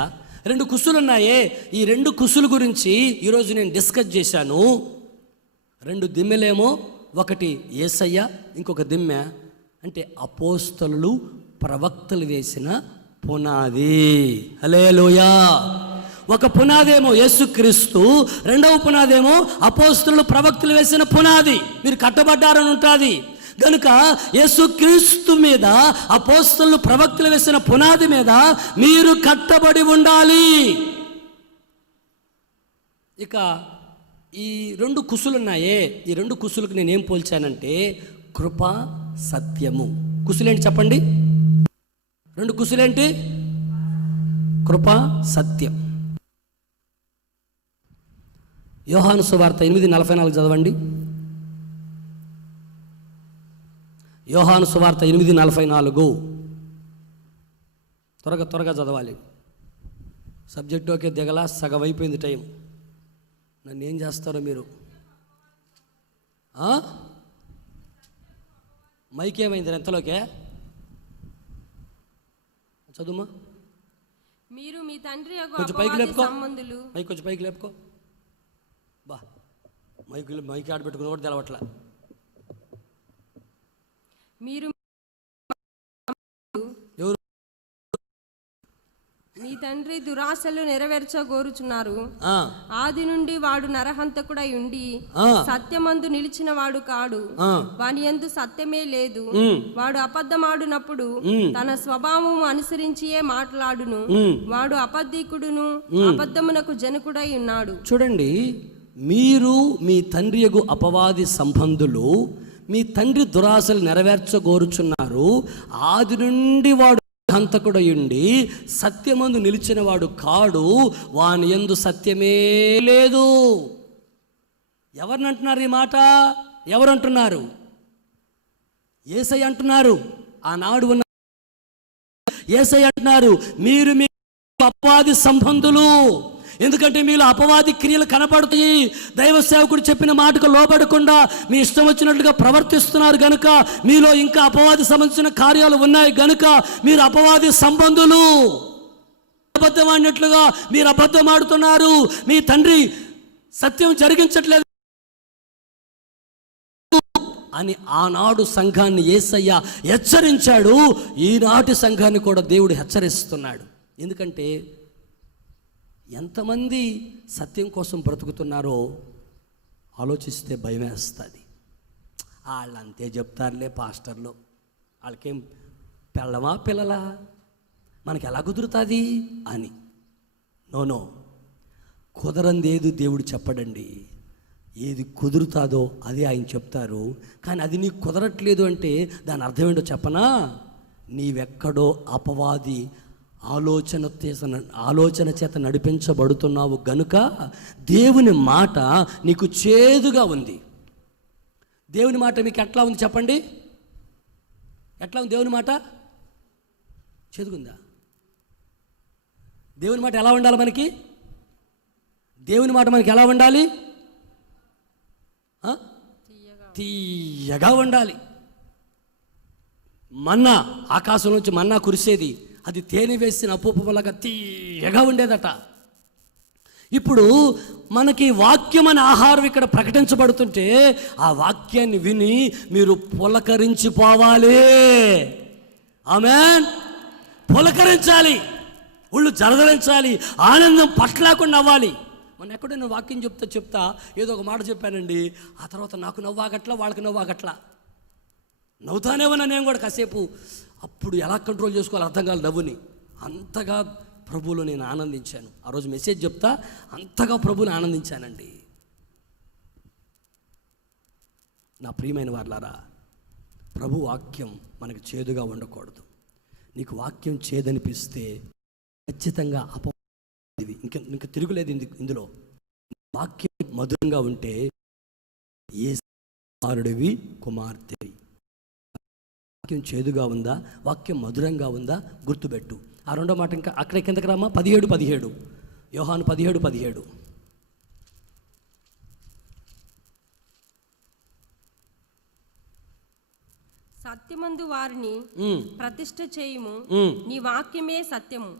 2 కుసులు ఉన్నాయే, ఈ 2 కుసుల గురించి ఈరోజు నేను డిస్కస్ చేశాను. 2 దిమ్మెలేమో ఒకటి యేసయ్య, ఇంకొక దిమ్మె అంటే అపోస్తలులు ప్రవక్తలు వేసిన పునాది. హల్లెలూయా. ఒక పునాదేమో యేసుక్రీస్తు, రెండవ పునాదేమో అపోస్తలులు ప్రవక్తలు వేసిన పునాది. మీరు కట్టబడ్డారని ఉంటుంది కనుక యేసుక్రీస్తు మీద అపోస్తలులు ప్రవక్తలు వేసిన పునాది మీద మీరు కట్టబడి ఉండాలి. ఇక ఈ 2 కుసులు ఉన్నాయే, ఈ 2 కుసులకు నేనేం పోల్చానంటే కృప సత్యము. కుసులేంటి చెప్పండి? 2 కుసులేంటి? కృప సత్యం. యోహాను సువార్త 8:44 చదవండి. యోహాను సువార్త 8:44. త్వరగా చదవాలి. సబ్జెక్ట్ ఓకే, దిగలా, సగం అయిపోయింది టైం. నన్ను ఏం చేస్తారో మీరు. మైక్ ఏమైంది ఎంతలోకే? చదువుమా. మీరు మీ తండ్రి కొంచెం పైకి లేపుకో, సంబంధులు. మైక్ కొంచెం పైకి లేపుకో. బా మైక్ ఆడబెట్టుకుని కూడా తెలవట్లా. మీరు ఎవరు? మీ తండ్రి దురాశలు నెరవేర్చగోరుచున్నారు. ఆది నుండి వాడు నరహంతకుడై ఉండి సత్యమందు నిలిచిన వాడు కాడు, వాని యందు సత్యమే లేదు. వాడు అబద్ధమాడునప్పుడు తన స్వభావము అనుసరించియే మాట్లాడును. వాడు అబద్ధికుడును అబద్ధమునకు జనకుడై ఉన్నాడు. చూడండి, మీరు మీ తండ్రియగు అపవాది సంబంధులు మీ తండ్రి దురాశలు నెరవేర్చగోరుచున్నారు. ఆది నుండి వాడు హంతకుడయుండి సత్యమందు నిలిచిన వాడు కాడు, వాని యందు సత్యమే లేదు. ఎవరిని అంటున్నారు ఈ మాట? ఎవరు అంటున్నారు? యేసయ్య అంటున్నారు. ఆనాడు ఉన్న యేసయ్య అంటున్నారు, మీరు మీ అపవాది సంబంధులు. ఎందుకంటే మీలో అపవాది క్రియలు కనపడతాయి. దైవ సేవకుడు చెప్పిన మాటకు లోబడకుండా మీ ఇష్టం వచ్చినట్లుగా ప్రవర్తిస్తున్నారు గనుక, మీలో ఇంకా అపవాది సంబంధించిన కార్యాలు ఉన్నాయి గనుక మీరు అపవాది సంబంధులు. అబద్ధం ఆడినట్లుగా మీరు అబద్ధం ఆడుతున్నారు. మీ తండ్రి సత్యం జరిగించట్లేదు అని ఆనాడు సంఘాన్ని యేసయ్య హెచ్చరించాడు. ఈనాటి సంఘాన్ని కూడా దేవుడు హెచ్చరిస్తున్నాడు. ఎందుకంటే ఎంతమంది సత్యం కోసం బ్రతుకుతున్నారో ఆలోచిస్తే భయమేస్తుంది. వాళ్ళంతే చెప్తారులే పాస్టర్లు, వాళ్ళకేం పెళ్ళమా పిల్లలా, మనకి ఎలా కుదురుతుంది అని. నో, కుదరందేది దేవుడు చెప్పడండి. ఏది కుదురుతాదో అది ఆయన చెప్తారు. కానీ అది నీకు కుదరట్లేదు అంటే దాని అర్థం ఏంటో చెప్పనా? నీవెక్కడో అపవాది ఆలోచన చేత నడిపించబడుతున్నావు గనుక దేవుని మాట నీకు చేదుగా ఉంది. దేవుని మాట మీకు ఎట్లా ఉంది చెప్పండి? ఎట్లా ఉంది దేవుని మాట? చేదుగుందా? దేవుని మాట ఎలా ఉండాలి మనకి? దేవుని మాట మనకి ఎలా ఉండాలి? తీయగా ఉండాలి. మన్నా, ఆకాశం నుంచి మన్నా కురిసేది, అది తేనె వేసిన అప్పులాగా తీయగా ఉండేదట. ఇప్పుడు మనకి వాక్యం అనే ఆహారం ఇక్కడ ప్రకటించబడుతుంటే ఆ వాక్యాన్ని విని మీరు పులకరించిపోవాలి. ఆమేన్. పులకరించాలి, ఒళ్ళు జలదరించాలి, ఆనందం పట్టలేకుండా అవ్వాలి. మొన్న ఎక్కడో నేను వాక్యం చెప్తా ఏదో ఒక మాట చెప్పానండి. ఆ తర్వాత నాకు నవ్వాగట్లా, వాళ్ళకి నవ్వాగట్లా. నవ్వుతానే ఉన్నా నేను కూడా కాసేపు. అప్పుడు ఎలా కంట్రోల్ చేసుకోవాలి అర్థం కాదు నవ్వుని. అంతగా ప్రభువులో నేను ఆనందించాను. ఆ రోజు మెసేజ్ చెప్తా, అంతగా ప్రభువుని ఆనందించానండి. నా ప్రియమైన వారలారా, ప్రభు వాక్యం మనకు చేదుగా ఉండకూడదు. నీకు వాక్యం చేదనిపిస్తే ఖచ్చితంగా ఇంకా తిరుగులేదు ఇందులో. వాక్యం మధురంగా ఉంటే ఏ కుమారుడివి కుమార్తెవి. వాక్యం చేదుగా ఉందా, వాక్యం మధురంగా ఉందా గుర్తుపెట్టు. ఆ రెండో మాట ఇంకా అక్కడ కిందకి రామా. 17 యోహాను 17 సత్యమందు వారిని ప్రతిష్ఠ చేయుము, నీ వాక్యమే సత్యము.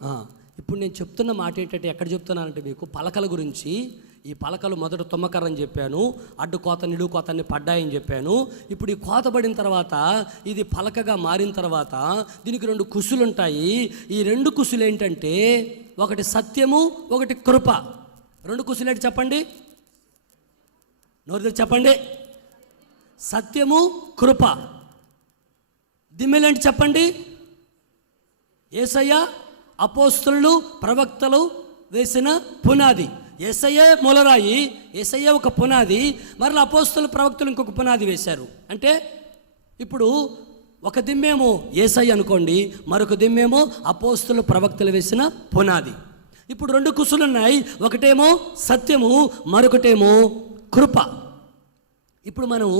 ఇప్పుడు నేను చెప్తున్న మాట ఏంటంటే, ఎక్కడ చెప్తున్నానంటే మీకు పలకల గురించి. ఈ పలకలు మొదట తుమ్మకర్ర అని చెప్పాను, అడ్డు కోత నిలువు కోత అన్ని పడ్డాయని చెప్పాను. ఇప్పుడు ఈ కోత పడిన తర్వాత ఇది పలకగా మారిన తర్వాత దీనికి 2 కుసులు ఉంటాయి. ఈ 2 కుసులు ఏంటంటే, ఒకటి సత్యము, ఒకటి కృప. 2 కుసులు ఏంటి చెప్పండి? నోరు చెప్పండి. సత్యము, కృప. దిమ్మెలేంటి చెప్పండి? యేసయ్య, అపోస్తలులు, ప్రవక్తలు వేసిన పునాది. యేసయ్యే మూలరాయి, యేసయ్యే ఒక పునాది. మరలా అపోస్తలులు, ప్రవక్తలు ఇంకొక పునాది వేశారు. అంటే ఇప్పుడు ఒక దిమ్మేమో యేసయ్య అనుకోండి, మరొక దిమ్మేమో అపోస్తలులు, ప్రవక్తలు వేసిన పునాది. ఇప్పుడు 2 కుసులు ఉన్నాయి. ఒకటేమో సత్యము, మరొకటేమో కృప. ఇప్పుడు మనం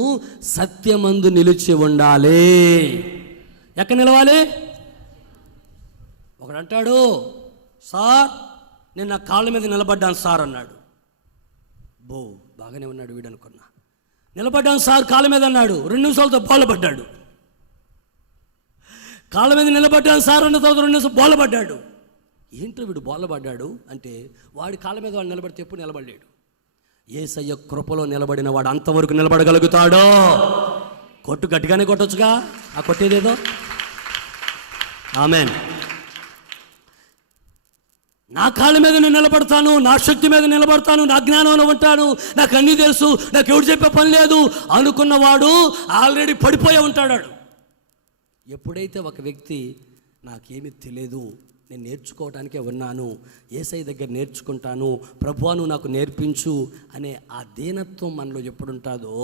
సత్యమందు నిలిచి ఉండాలి. ఎక్కడ నిలవాలి? ఒకడు అంటాడు, సార్ నేను నా కాళ్ళ మీద నిలబడ్డాను సార్ అన్నాడు. బాగానే ఉన్నాడు వీడు అనుకున్నా. నిలబడ్డాను సార్ కాళ్ళ మీద అన్నాడు. 2 నిమిషాలతో బోలబడ్డాడు. కాళ్ళ మీద నిలబడ్డాను సార్ అన్న తర్వాత 2 నిమిషాలు బోలబడ్డాడు. ఏంటో వీడు బోలబడ్డాడు అంటే, వాడి కాళ్ళ మీద వాడు నిలబడితే ఎప్పుడు నిలబడలేడు. యేసయ్య కృపలో నిలబడిన వాడు అంతవరకు నిలబడగలుగుతాడో. కొట్టు గట్టిగానే కొట్టొచ్చుగా, ఆ కొట్టేదేదో. ఆమెన్. నా కాళ్ళ మీద నేను నిలబడతాను, నా శక్తి మీద నిలబడతాను, నా జ్ఞానంలో ఉంటాను, నాకు అన్నీ తెలుసు, నాకు ఎవరు చెప్పే పని లేదు అనుకున్నవాడు ఆల్రెడీ పడిపోయే ఉంటాడు. ఎప్పుడైతే ఒక వ్యక్తి నాకేమీ తెలియదు, నేను నేర్చుకోవడానికే ఉన్నాను, యేసయ్య దగ్గర నేర్చుకుంటాను, ప్రభువా నువ్వు నాకు నేర్పించు అనే ఆ దీనత్వం మనలో ఎప్పుడుంటుందో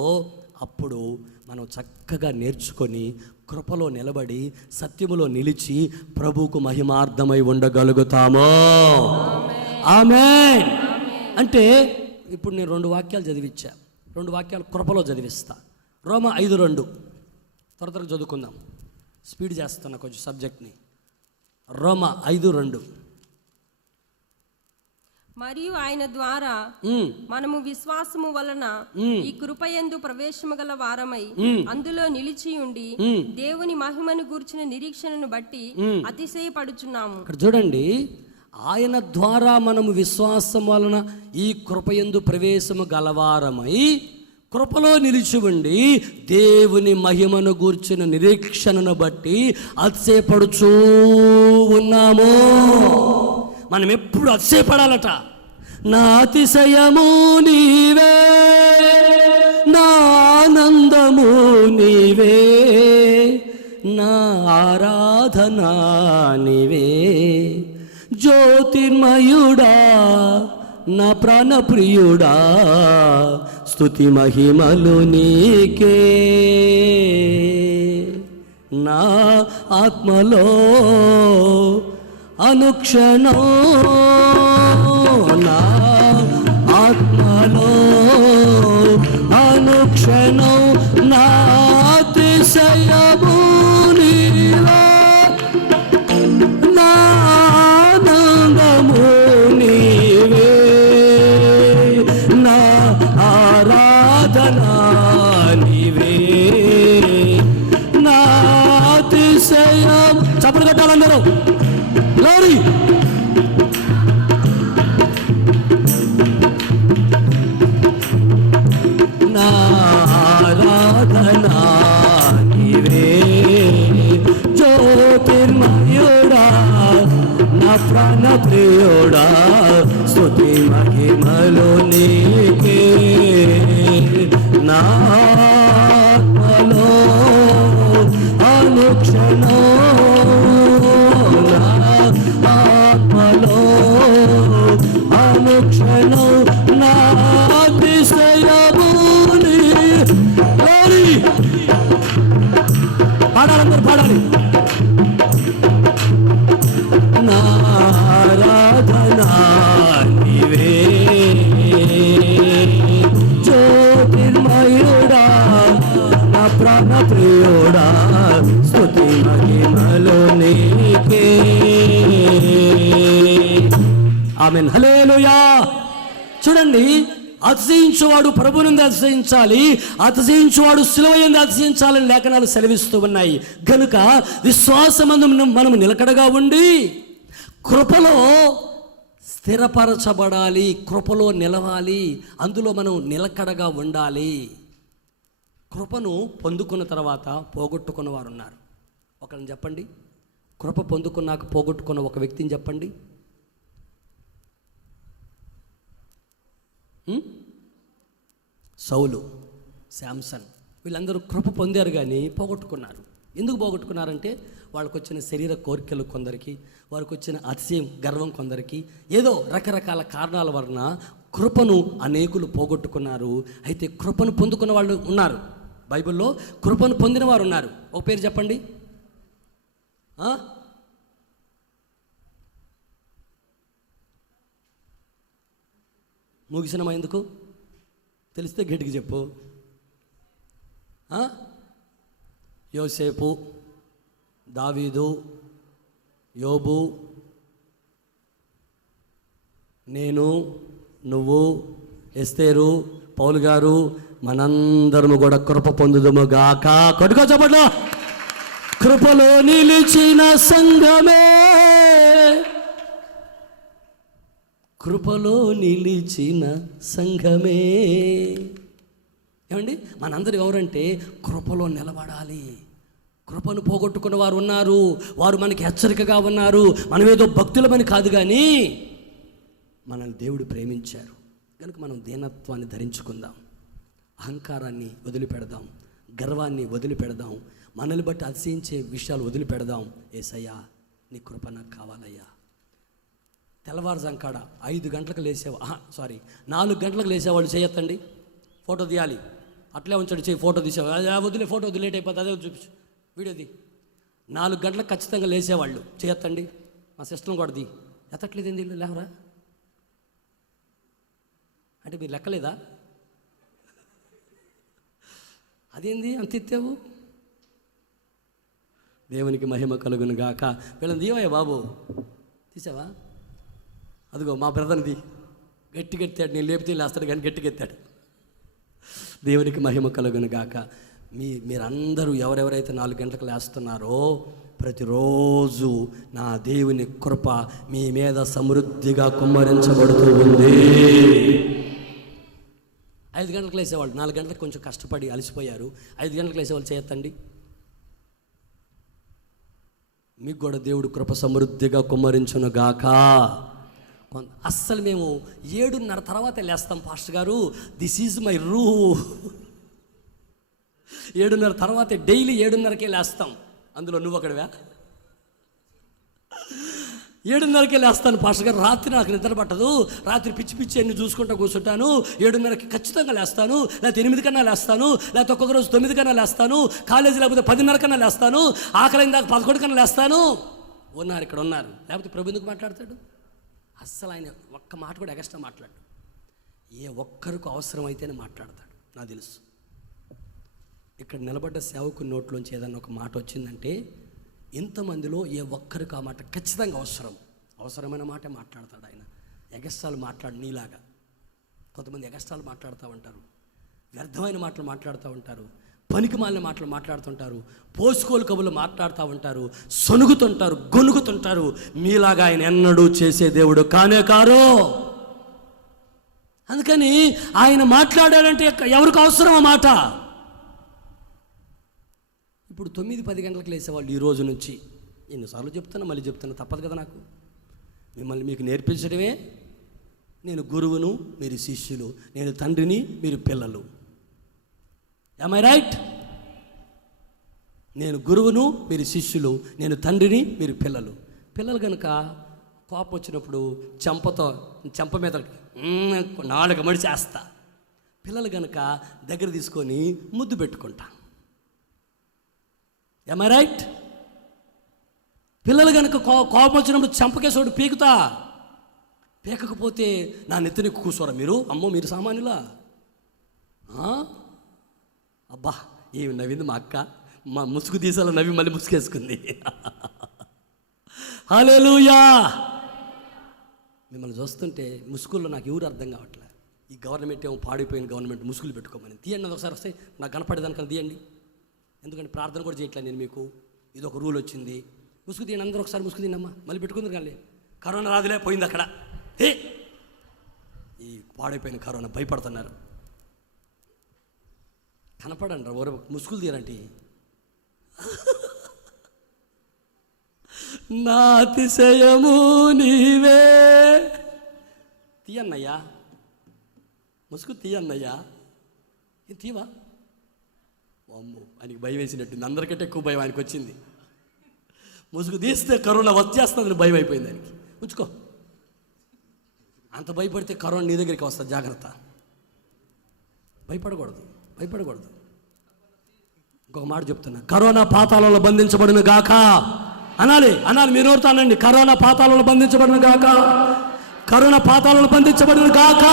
అప్పుడు మనం చక్కగా నేర్చుకొని కృపలో నిలబడి సత్యములో నిలిచి ప్రభువుకు మహిమార్థమై ఉండగలుగుతాము. ఆమేన్. అంటే ఇప్పుడు నేను 2 వాక్యాలు చదివించా, 2 వాక్యాలు కృపలో చదివిస్తా. రోమా 5:2 త్వరగా చదువుకుందాం, స్పీడ్ చేస్తున్నా కొంచెం సబ్జెక్ట్ని. రోమా 5:2. మరియు ఆయన ద్వారా మనము విశ్వాసము వలన ఈ కృపయందు ప్రవేశము గల వారమై అందులో నిలిచి ఉండి దేవుని మహిమను గూర్చిన నిరీక్షణను బట్టి అతిశయపడుచున్నాము. ఇక్కడ చూడండి, ఆయన ద్వారా మనము విశ్వాసం వలన ఈ కృపయందు ప్రవేశము గలవారమై కృపలో నిలిచి ఉండి దేవుని మహిమను గూర్చిన నిరీక్షణను బట్టి అతిశయపడుచూ ఉన్నాము. మనం ఎప్పుడు అతిశయపడాలట. నా అతిశయము నీవే, నా ఆనందము నీవే, నా ఆరాధన నీవే, జ్యోతిర్మయుడా నా ప్రాణప్రియుడా, స్తుతి మహిమలు నీకే. నా ఆత్మలో అనుక్షణం, నా ఆత్మలో అనుక్షణం నా అతిశయము నీవే, నా ఆనందము నీవే, నా ఆరాధన నీవే, నా అతిశయం. చప్పట్లు కొట్టాలందరూ. గ్లోరీ. నా ఆరాధన నీవే, జ్యోతిర్మయుడా నా ప్రాణప్రియుడా, స్తుతి మహిమలు నీకే. నా ఆత్మలో అనుక్షణం, నా ఆత్మలో అనుక్షణం నా అతిశయము నీవే. పాడాలందరూ పాడాలి. నా ఆరాధన నీవే, జ్యోతిర్మయుడా నా ప్రాణప్రియుడా, స్తుతి మహిమలు నీకే. ఆమేన్. హల్లెలూయా. చూడండి, అతిశయించువాడు ప్రభువునందు అతిశయించాలి, అతిశయించువాడు సిలువ యందు అతిశయించాలని లేఖనాలు సెలవిస్తూ ఉన్నాయి. కనుక విశ్వాసమందు మనము నిలకడగా ఉండి కృపలో స్థిరపరచబడాలి, కృపలో నిలవాలి, అందులో మనం నిలకడగా ఉండాలి. కృపను పొందుకున్న తర్వాత పోగొట్టుకున్న వారు ఉన్నారు. ఒకరిని చెప్పండి. కృప పొందుకున్నాక పోగొట్టుకున్న ఒక వ్యక్తిని చెప్పండి. సౌలు, శాంసన్, వీళ్ళందరూ కృప పొందారు కానీ పోగొట్టుకున్నారు. ఎందుకు పోగొట్టుకున్నారంటే వాళ్ళకు వచ్చిన శరీర కోరికలు కొందరికి, వారికి వచ్చిన అతిశయం గర్వం కొందరికి, ఏదో రకరకాల కారణాల వలన కృపను అనేకులు పోగొట్టుకున్నారు. అయితే కృపను పొందుకున్న వాళ్ళు ఉన్నారు. బైబిల్లో కృపను పొందిన వారు ఉన్నారు. ఒక పేరు చెప్పండి. ముగిసినమా? ఎందుకు తెలిస్తే గట్టికి చెప్పు. యోసేపు, దావీదు, యోబు, నేను, నువ్వు, ఎస్తేరు, పౌలు గారు, మనందరము కూడా కృప పొందుదుము గాక. కొట్టుకో చెప్పట్లో. కృపలో నిలిచిన సంఘమే, కృపలో నిలిచిన సంఘమే. ఏమండి, మనందరూ ఎవరంటే కృపలో నిలబడాలి. కృపను పోగొట్టుకున్న వారు ఉన్నారు. వారు మనకి హెచ్చరికగా ఉన్నారు. మనమేదో భక్తులమని కాదు, కానీ మనల్ని దేవుడు ప్రేమించారు కనుక మనం దీనత్వాన్ని ధరించుకుందాం, అహంకారాన్ని వదిలిపెడదాం, గర్వాన్ని వదిలిపెడదాం, మనల్ని బట్టి అతిశయించే విషయాలు వదిలిపెడదాం. యేసయ్యా నీ కృప నాకు కావాలయ్యా. తెల్లవారుజాం కాడ 5 గంటలకు లేచేవా 4 గంటలకు లేచేవాళ్ళు చేయొద్దండి, ఫోటో తీయాలి. అట్లే ఉంచాడు, చెయ్యి ఫోటో తీసావు, అది వదిలే, ఫోటో వదిలే, లేట్ అయిపోతుంది, అదే చూపించు, వీడియోది. 4 గంటలకు ఖచ్చితంగా లేసేవాళ్ళు, చేయొత్తండి, మా సిస్టమ్ కూడా ది, ఎత్తట్లేదు ఏంది ఇల్లు లేవరా అంటే మీరు లెక్కలేదా, అదేంది అంత ఎత్తావు. దేవునికి మహిమ కలుగును గాక. వీళ్ళని దీవయ్య బాబు, తీసావా, అదిగో మా బ్రదర్ది గట్టిగా ఎత్తాడు, నేను లేపితే లేస్తాడు కానీ గట్టిగా ఎత్తాడు. దేవునికి మహిమ కలుగును గాక. మీరందరూ ఎవరెవరైతే 4 గంటలకు లేస్తున్నారో ప్రతిరోజు నా దేవుని కృప మీ మీద సమృద్ధిగా కుమ్మరించబడుతూ ఉంది. 5 గంటలకు లేసేవాళ్ళు, 4 గంటలకు కొంచెం కష్టపడి అలసిపోయారు, 5 గంటలకు లేసేవాళ్ళు చేయొత్తండి. మీకు కూడా దేవుడు కృప సమృద్ధిగా కుమ్మరించును గాక. అస్సలు మేము 7:30 తర్వాత లేస్తాం పాస్టర్ గారు, దిస్ ఈజ్ మై రూ. 7:30 తర్వాతే డైలీ 7:30కే లేస్తాం. అందులో నువ్వు ఒకడివా? 7:30కే లేస్తాను పాస్టర్ గారు. రాత్రి నాకు నిద్ర పట్టదు, రాత్రి పిచ్చి పిచ్చి అన్ని చూసుకుంటూ కూర్చుంటాను. 7:30కి ఖచ్చితంగా లేస్తాను, లేకపోతే 8 కన్నా లేస్తాను, లేకపోతే ఒక్కొక్క రోజు 9 కన్నా లేస్తాను, కాలేజీ లేకపోతే 10:30 కన్నా లేస్తాను, ఆకలైన దాకా 11 కన్నా లేస్తాను. ఉన్నారు, ఇక్కడ ఉన్నారు. లేకపోతే ప్రభు ఎందుకు మాట్లాడతాడు? అస్సలు ఆయన ఒక్క మాట కూడా ఎగస్ట్రా మాట్లాడు. ఏ ఒక్కరికి అవసరం అయితేనే మాట్లాడతాడు, నాకు తెలుసు. ఇక్కడ నిలబడ్డ సేవకు నోట్లోంచి ఏదన్నా ఒక మాట వచ్చిందంటే ఇంతమందిలో ఏ ఒక్కరికి ఆ మాట ఖచ్చితంగా అవసరమైన మాటే మాట్లాడతాడు ఆయన. ఎగస్ట్రాలు మాట్లాడు నీలాగా. కొంతమంది ఎగస్ట్రాలు మాట్లాడుతూ ఉంటారు, వ్యర్థమైన మాటలు మాట్లాడుతూ ఉంటారు, పనికి మాలిన మాటలు మాట్లాడుతుంటారు, పోసుకోలు కబులు మాట్లాడుతూ ఉంటారు, సొనుగుతుంటారు, గొనుగుతుంటారు. మీలాగా ఆయన ఎన్నడూ చేసే దేవుడు కానే కారు. అందుకని ఆయన మాట్లాడాడంటే ఎవరికి అవసరం ఆ మాట. ఇప్పుడు 9-10 గంటలకు లేసేవాళ్ళు ఈ రోజు నుంచి, ఎన్నిసార్లు చెప్తాను, మళ్ళీ చెప్తాను, తప్పదు కదా నాకు. మిమ్మల్ని మీకు నేర్పించడమే. నేను గురువును, మీరు శిష్యులు, నేను తండ్రిని, మీరు పిల్లలు. am I right? నేను గురువును, మీరు శిష్యులు, నేను తండ్రిని, మీరు పిల్లలు. పిల్లలు కనుక కోపం వచ్చినప్పుడు చెంప మీద నాలుగు మడిచేస్తా. పిల్లలు కనుక దగ్గర తీసుకొని ముద్దు పెట్టుకుంటా. am I right? పిల్లలు కనుక కోపం వచ్చినప్పుడు చెంపకేసోడు పీకుతా. పీకకపోతే నా నెత్తిని కూర్చోరా మీరు, అమ్మో మీరు సామాన్యులా. అబ్బా ఏమి నవ్వింది మా అక్క, మా ముసుగు తీసేలా నవ్వి మళ్ళీ ముసుగేసుకుంది. హల్లెలూయా. మిమ్మల్ని చూస్తుంటే ముసుగుల్లో నాకు ఎవరు అర్థం కావట్లే. ఈ గవర్నమెంట్ ఏమో పాడిపోయిన గవర్నమెంట్, ముసుగులు పెట్టుకోమని తీయండి. అది ఒకసారి వస్తే నాకు కనపడేదానికన్నా తీయండి. ఎందుకంటే ప్రార్థన కూడా చేయట్లేదు నేను మీకు. ఇది ఒక రూల్ వచ్చింది, ముసుగు తీయండి అందరూ ఒకసారి. ముసుగు తిన్నమ్మా, మళ్ళీ పెట్టుకుందరు కానీ కరోనా రాదులే, పోయింది అక్కడ. ఈ పాడైపోయిన కరోనా భయపడుతున్నారు. కనపడండి రా, ముసుగులు తీయరంటే. నా అతిశయము నీవే. తీయన్నయ్యా, ముసుగు తీయన్నయ్యా. ఏం తీవా? అమ్మో, ఆయనకి భయం వేసినట్టుంది. అందరికంటే ఎక్కువ భయం ఆయనకు వచ్చింది. ముసుగు తీస్తే కరోనా వచ్చేస్తుందని భయం అయిపోయింది ఆయనకి. ఉంచుకో, అంత భయపడితే కరోనా నీ దగ్గరికి వస్తుంది, జాగ్రత్త. భయపడకూడదు. ఇంకొక మాట చెప్తున్నా, కరోనా పాతాళంలో బంధించబడిన గాక అనాలి. మీరు ఎవరుతానండి? కరోనా పాతాళంలో బంధించబడిన గాక, కరోనా పాతాళంలో బంధించబడిన గాక.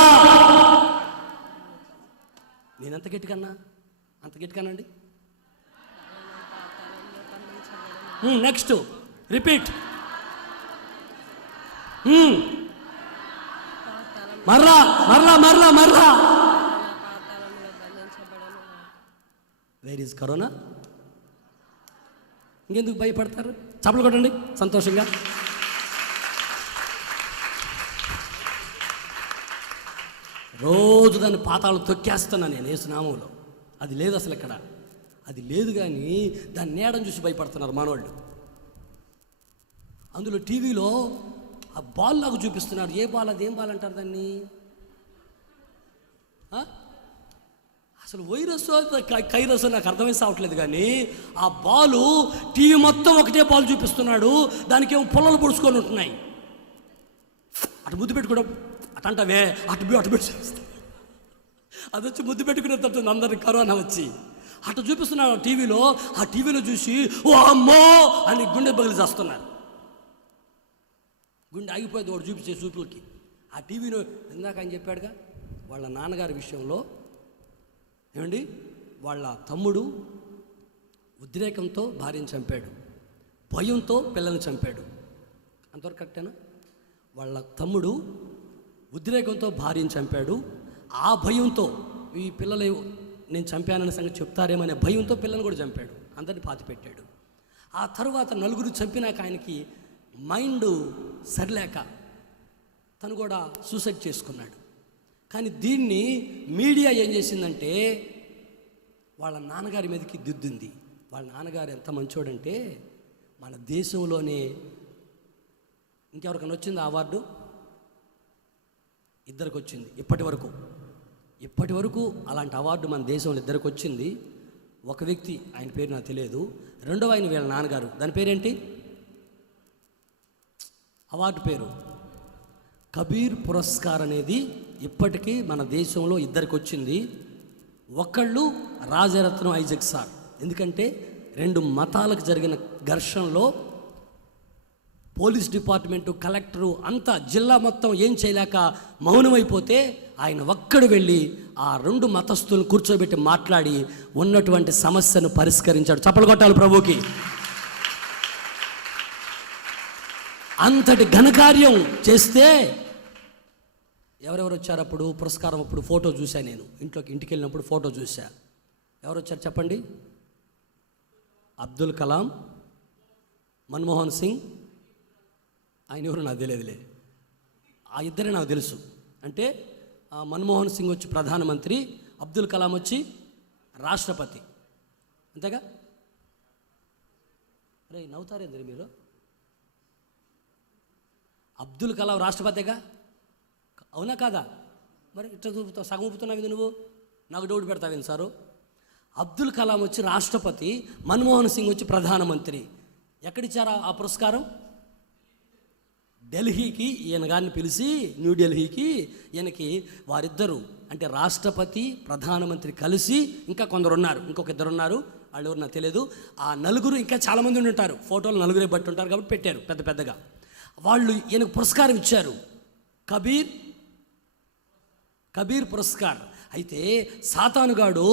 నేను ఎంత గట్టికన్నా అంత గట్టికనండి. Next repeat. మర్రా. Where is corona? ఇంకెందుకు భయపడతారు? చప్పలు కొట్టండి సంతోషంగా. రోజు దాన్ని పాతాళం తొక్కేస్తున్నా నేను యేసునామంలో. అది లేదు అసలు ఇక్కడ, అది లేదు. కానీ దాన్ని నీడని చూసి భయపడుతున్నారు మనోళ్ళు. అందులో టీవీలో ఆ బాల్ లాగా చూపిస్తున్నారు. ఏ బాల్? అది ఏం బాల్ అంటారు దాన్ని? అసలు వైరస్ కైరస్ నాకు అర్థమై సావట్లేదు. కానీ ఆ బాలు టీవీ మొత్తం ఒకటే బాల్ చూపిస్తున్నాడు. దానికి ఏమో పొల్లలు పొడుచుకొని ఉంటున్నాయి. అటు ముద్దు పెట్టుకోవడం అటంటవే, అటు పెట్టి చూపిస్తాయి. అది వచ్చి ముద్దు పెట్టుకునేటట్టు అందరికి కరోనా వచ్చి అటు చూపిస్తున్నారు టీవీలో. ఆ టీవీలో చూసి ఓ అమ్మో అని గుండె పగిలి చేస్తున్నారు. గుండె ఆగిపోయింది వాడు చూపించే చూపులకి. ఆ టీవీలో ఇందాక ఆయన చెప్పాడుగా వాళ్ళ నాన్నగారి విషయంలో ఏమండి, వాళ్ళ తమ్ముడు ఉద్రేకంతో భార్యను చంపాడు, భయంతో పిల్లల్ని చంపాడు. అంతవరకు కరెక్టేనా? వాళ్ళ తమ్ముడు ఉద్రేకంతో భార్యను చంపాడు. ఆ భయంతో ఈ పిల్లలు నేను చంపానన్న సంగతి చెప్తారేమనే భయంతో పిల్లల్ని కూడా చంపాడు, అందరిని పాతిపెట్టాడు. ఆ తర్వాత నలుగురు చంపినాక ఆయనకి మైండ్ సరిలేక తను కూడా సూసైడ్ చేసుకున్నాడు. కానీ దీన్ని మీడియా ఏం చేసిందంటే వాళ్ళ నాన్నగారి మీదకి దిద్దుంది. వాళ్ళ నాన్నగారు ఎంత మంచోడంటే మన దేశంలోనే ఇంకెవరికైనా వచ్చింది అవార్డు? ఇద్దరికి వచ్చింది ఇప్పటి వరకు అలాంటి అవార్డు మన దేశంలో ఇద్దరికి వచ్చింది. ఒక వ్యక్తి, ఆయన పేరు నాకు తెలియదు, రెండవ ఆయన వీళ్ళ నాన్నగారు. దాని పేరేంటి? అవార్డు పేరు కబీర్ పురస్కార్ అనేది ఇప్పటికీ మన దేశంలో ఇద్దరికి వచ్చింది. ఒకళ్ళు రాజరత్నం ఐజక్ సార్. ఎందుకంటే రెండు మతాలకు జరిగిన ఘర్షణలో పోలీస్ డిపార్ట్మెంటు, కలెక్టరు అంతా జిల్లా మొత్తం ఏం చేయలేక మౌనమైపోతే ఆయన ఒక్కడు వెళ్ళి ఆ రెండు మతస్థులను కూర్చోబెట్టి మాట్లాడి ఉన్నటువంటి సమస్యను పరిష్కరించాడు. చప్పలు కొట్టాలి ప్రభుకి. అంతటి ఘనకార్యం చేస్తే ఎవరెవరు వచ్చారు అప్పుడు పురస్కారం? అప్పుడు ఫోటో చూసా నేను, ఇంటికి వెళ్ళినప్పుడు ఫోటో చూసా. ఎవరు వచ్చారు చెప్పండి? అబ్దుల్ కలాం, మన్మోహన్ సింగ్, ఆయన ఎవరు నాకు తెలియదులే, ఆ ఇద్దరే నాకు తెలుసు. అంటే మన్మోహన్ సింగ్ వచ్చి ప్రధానమంత్రి, అబ్దుల్ కలాం వచ్చి రాష్ట్రపతి, అంతేగా? అరే నవ్వుతారేంద్ర మీరు? అబ్దుల్ కలాం రాష్ట్రపతిగా, అవునా కాదా? మరి ఇట్లా చూపుతావు, సగం ఊపుతున్నావు ఇది నువ్వు, నాకు డౌట్ పెడతావేంది సారు? అబ్దుల్ కలాం వచ్చి రాష్ట్రపతి, మన్మోహన్ సింగ్ వచ్చి ప్రధానమంత్రి. ఎక్కడిచ్చారా ఆ పురస్కారం? ఢిల్లీకి ఈయన గారిని పిలిచి, న్యూఢిల్లీకి ఈయనకి వారిద్దరూ అంటే రాష్ట్రపతి ప్రధానమంత్రి కలిసి, ఇంకా కొందరు ఉన్నారు, ఇంకొక ఇద్దరు ఉన్నారు, వాళ్ళు ఎవరు నాకు తెలియదు. ఆ నలుగురు ఇంకా చాలామంది ఉండి ఉంటారు, ఫోటోలు నలుగురే బట్టి ఉంటారు కాబట్టి పెట్టారు పెద్ద పెద్దగా. వాళ్ళు ఈయనకు పురస్కారం ఇచ్చారు, కబీర్ పురస్కార్. అయితే సాతానుగాడు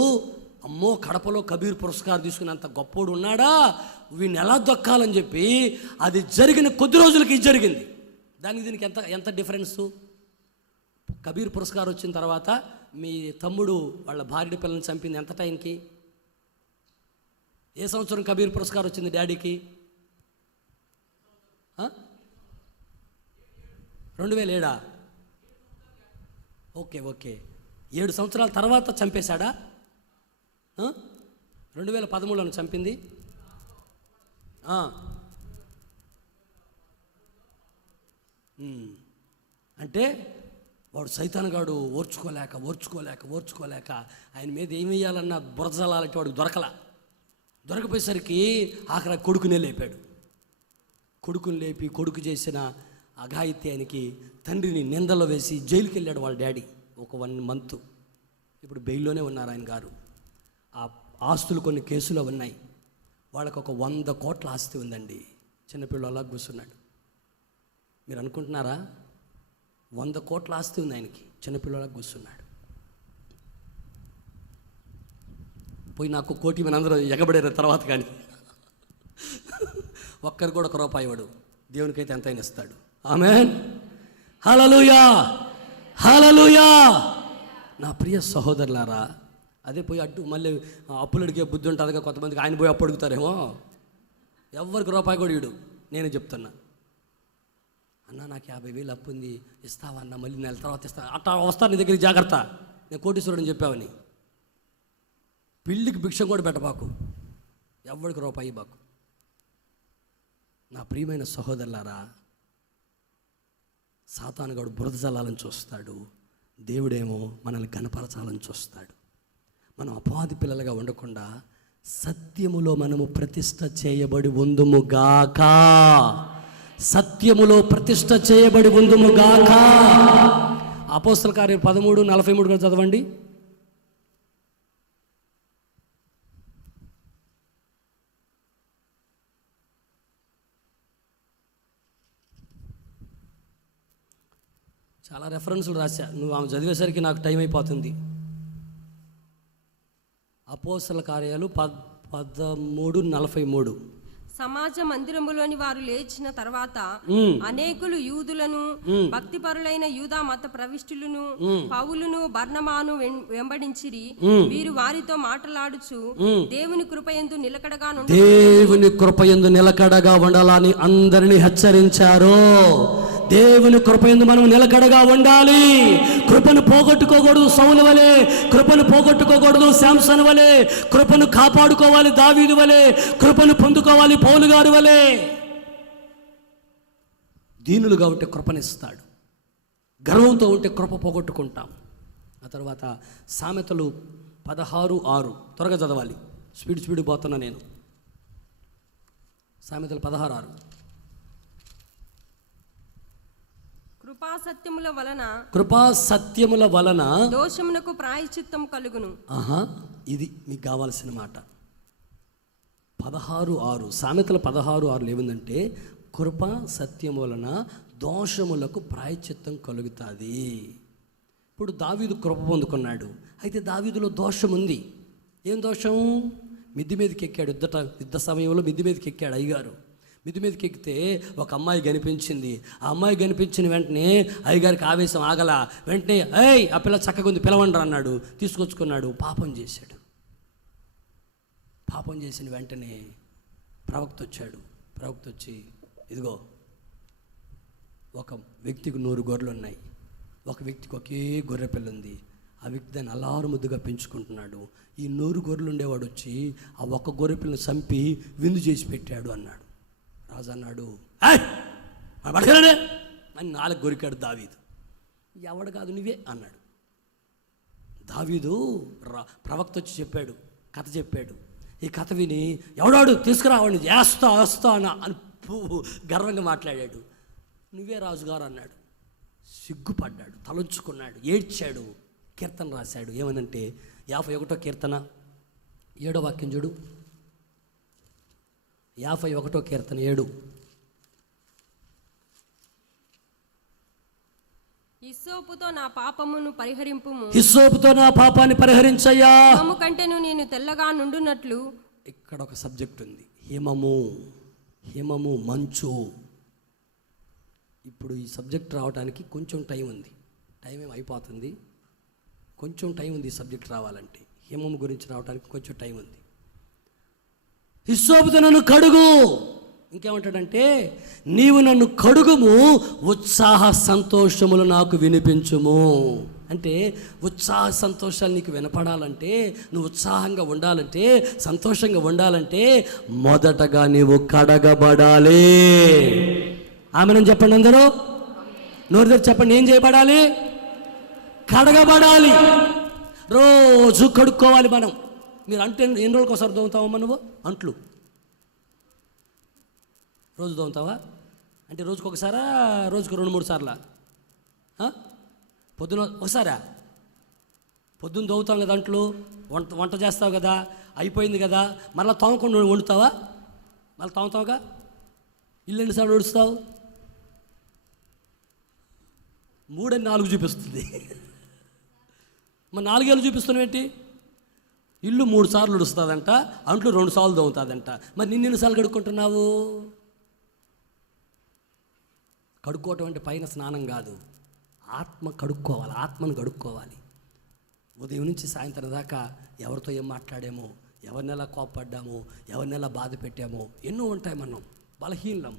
అమ్మో కడపలో కబీర్ పురస్కార్ తీసుకున్నంత గొప్పోడు ఉన్నాడా, వీడిని ఎలా దొక్కాలని చెప్పి అది జరిగిన కొద్ది రోజులకి ఇది జరిగింది. దానికి దీనికి ఎంత డిఫరెన్సు? కబీర్ పురస్కారం వచ్చిన తర్వాత మీ తమ్ముడు వాళ్ళ భార్య పిల్లల్ని చంపింది ఎంత టైంకి? ఏ సంవత్సరం కబీర్ పురస్కారం వచ్చింది డాడీకి? 2007? ఓకే 7 సంవత్సరాల తర్వాత చంపేశాడా? 2013లో చంపింది. అంటే వాడు సైతానుగాడు ఓర్చుకోలేక ఆయన మీద ఏమి వేయాలన్నా బురదలాలంటే వాడికి దొరకపోయేసరికి ఆఖరి కొడుకునే లేపాడు. కొడుకుని లేపి కొడుకు చేసిన అఘాయిత్యానికి తండ్రిని నిందలో వేసి జైలుకి వెళ్ళాడు వాళ్ళ డాడీ. ఒక 1 మంత్ ఇప్పుడు బెయిల్లోనే ఉన్నారు ఆయన గారు. ఆ ఆస్తులు కొన్ని కేసులు ఉన్నాయి. వాళ్ళకు ఒక 100 కోట్ల ఆస్తి ఉందండి. చిన్నపిల్లలు అలా కూర్చున్నాడు. మీరు అనుకుంటున్నారా? 100 కోట్ల ఆస్తి ఉంది ఆయనకి, చిన్నపిల్లలా కూర్చున్నాడు. పోయి నాకు కోటి మన అందరూ ఎగబడారు తర్వాత, కానీ ఒక్కరు కూడా ఒక రూపాయి ఇవ్వడు. దేవునికైతే ఎంతైనా ఇస్తాడు. ఆమేన్, హల్లెలూయా, హల్లెలూయా. నా ప్రియ సహోదరులారా, అదే పోయి మళ్ళీ అప్పులు అడిగే బుద్ధి ఉంటుందిగా కొంతమందికి. ఆయన పోయి అప్పు అడుగుతారేమో. ఎవరికి రూపాయి కూడా ఇడు. నేనే చెప్తున్నా, అన్న నాకు 50,000 అప్పు ఉంది, ఇస్తావా అన్న? మళ్ళీ నెల తర్వాత ఇస్తా. అట్లా వస్తాను నీ దగ్గరికి, జాగ్రత్త, నేను కోటీశ్వరుడు చెప్పావని. పిల్లికి భిక్ష కూడా పెట్టబాకు, ఎవరికి రూపాయి బాకు. నా ప్రియమైన సహోదరులారా, సాతానుగాడు బురద జల్లాలని చూస్తాడు, దేవుడేమో మనల్ని గణపరచాలని చూస్తాడు. మనం అపవాది పిల్లలుగా ఉండకుండా సత్యములో మనము ప్రతిష్ట చేయబడి ఉందుముగాక. సత్యములో ప్రతిష్ట చేయబడి ఉందుముగాక. అపోస్తల కార్యం 13:43 చదవండి. చాలా రెఫరెన్స్లు రాశా, నువ్వు ఆమె చదివేసరికి నాకు టైం అయిపోతుంది. అపోస్తల కార్యాలు 13:43. సమాజ మందిరములోని వారు లేచిన తర్వాత అనేకులు యూదులను భక్తిపరులైన యూదా మత ప్రవిష్టులను పౌలును బర్నబాను వెంబడించిరి. వీరు వారితో మాట్లాడుచు దేవుని కృపయందు నిలకడగా ఉండాలని అందరినీ హెచ్చరించారు. దేవుని కృపయందు మనం నిలకడగా ఉండాలి. కృపను పోగొట్టుకోకూడదు సౌలు వలె, కృపను పోగొట్టుకోకూడదు శాంసన్ వలె, కృపను కాపాడుకోవాలి దావీదు వలె, కృపను పొందుకోవాలి పౌలు గారి వలె. దీనులుగా ఉంటే కృపనిస్తాడు, గర్వంతో ఉంటే కృప పోగొట్టుకుంటాం. ఆ తర్వాత సామెతలు 16:6 త్వరగా చదవాలి, స్పీడ్ పోతున్నా నేను. సామెతలు 16:6. కృపాసత్యముల వలన దోషమునకు ప్రాయశ్చిత్తం కలుగును. ఇది మీకు కావాల్సిన మాట. 16:6 సామెతల 16:6 ఏముందంటే కృపా సత్యం వలన దోషములకు ప్రాయశ్చిత్తం కలుగుతుంది. ఇప్పుడు దావీదు కృప పొందుకున్నాడు, అయితే దావీదులో దోషం ఉంది. ఏం దోషం? మిద్ది మీదకి ఎక్కాడు, యుద్ధ సమయంలో మిద్ది మీదకి ఎక్కాడు అయ్యగారు. మిద్ది మీదకి ఎక్కితే ఒక అమ్మాయి కనిపించింది. ఆ అమ్మాయి కనిపించిన వెంటనే అయ్యగారికి ఆవేశం ఆగల. వెంటనే ఆ పిల్ల చక్కగా ఉంది పిలవండి అన్నాడు. తీసుకొచ్చుకున్నాడు, పాపం చేశాడు. పాపం చేసిన వెంటనే ప్రవక్త వచ్చాడు. ప్రవక్త వచ్చి, ఇదిగో ఒక వ్యక్తికి 100 గొర్రెలు ఉన్నాయి, ఒక వ్యక్తికి ఒకే గొర్రె పిల్ల ఉంది. ఆ వ్యక్తి దాన్ని అల్లారు ముద్దుగా పెంచుకుంటున్నాడు. ఈ 100 గొర్రెలు ఉండేవాడు వచ్చి ఆ ఒక్క గొర్రె పిల్లని చంపి విందు చేసి పెట్టాడు అన్నాడు. రాజు అన్నాడు, పడగలనే అని 4 గొరికాడు దావీదు. ఎవడు కాదు నువ్వే అన్నాడు. దావీదు ప్రవక్త వచ్చి చెప్పాడు, కథ చెప్పాడు. ఈ కథ విని ఎవడాడు తీసుకురావాడిని వేస్తా అని గర్వంగా మాట్లాడాడు. నువ్వే రాజుగారు అన్నాడు. సిగ్గుపడ్డాడు, తలంచుకున్నాడు, ఏడ్చాడు, కీర్తన రాశాడు. ఏమనంటే 51వ కీర్తన 7వ వాక్యం చూడు. 51వ కీర్తన 7. హిస్సోపుతో నా పాపమును పరిహరింపుము. హిస్సోపుతో నా పాపాన్ని పరిహరించయ్యా. హిమము కంటేను నేను తెల్లగా నుండునట్లు. ఇక్కడ ఒక సబ్జెక్ట్ ఉంది, హిమము మంచు. ఇప్పుడు ఈ సబ్జెక్ట్ రావడానికి కొంచెం టైం ఉంది. టైం ఏం అయిపోతుంది, కొంచెం టైం ఉంది ఈ సబ్జెక్ట్ రావాలంటే. హిమము గురించి రావడానికి కొంచెం టైం ఉంది. హిస్సోపుతో నన్ను కడుగు. ఇంకేమంటాడంటే నీవు నన్ను కడుగుము, ఉత్సాహ సంతోషములు నాకు వినిపించుము. అంటే ఉత్సాహ సంతోషాలు నీకు వినపడాలంటే, నువ్వు ఉత్సాహంగా ఉండాలంటే, సంతోషంగా ఉండాలంటే మొదటగా నీవు కడగబడాలి. ఆమెను చెప్పండి అందరూ, నోరు తెరిచి చెప్పండి. ఏం చేయబడాలి? కడగబడాలి. రోజు కడుక్కోవాలి మనం. మీరు అంటే ఎన్ని రోజులకు ఒకసారి దోముతావమ్మా నువ్వు అంట్లు? రోజు దోముతావా? అంటే రోజుకు ఒకసారా, రోజుకు 2-3 సార్లా? పొద్దున ఒకసారా? పొద్దున్న దోవుతాం కదా అంట్లు, వంట చేస్తావు కదా, అయిపోయింది కదా, మళ్ళీ తోమకుండా వండుతావా? మళ్ళీ తోముతావుగా. ఇల్లు ఎన్నిసార్లు ఉడుస్తావు? 3-4 చూపిస్తుంది. మరి 4 ఏళ్ళు చూపిస్తున్నావేంటి? ఇల్లు 3 సార్లు ఉడుస్తుందంట, అంట్లు 2 సార్లు దోముతుందంట. మరి నిన్నెన్నిసార్లు కడుక్కుంటున్నావు? కడుక్కోవటం అంటే పైన స్నానం కాదు, ఆత్మ కడుక్కోవాలి, ఆత్మను కడుక్కోవాలి. ఉదయం నుంచి సాయంత్రం దాకా ఎవరితో ఏం మాట్లాడామో, ఎవరిని ఎలా కోపడ్డామో, ఎవరిని ఎలా బాధ పెట్టామో ఎన్నో ఉంటాయి. మనం బలహీనం,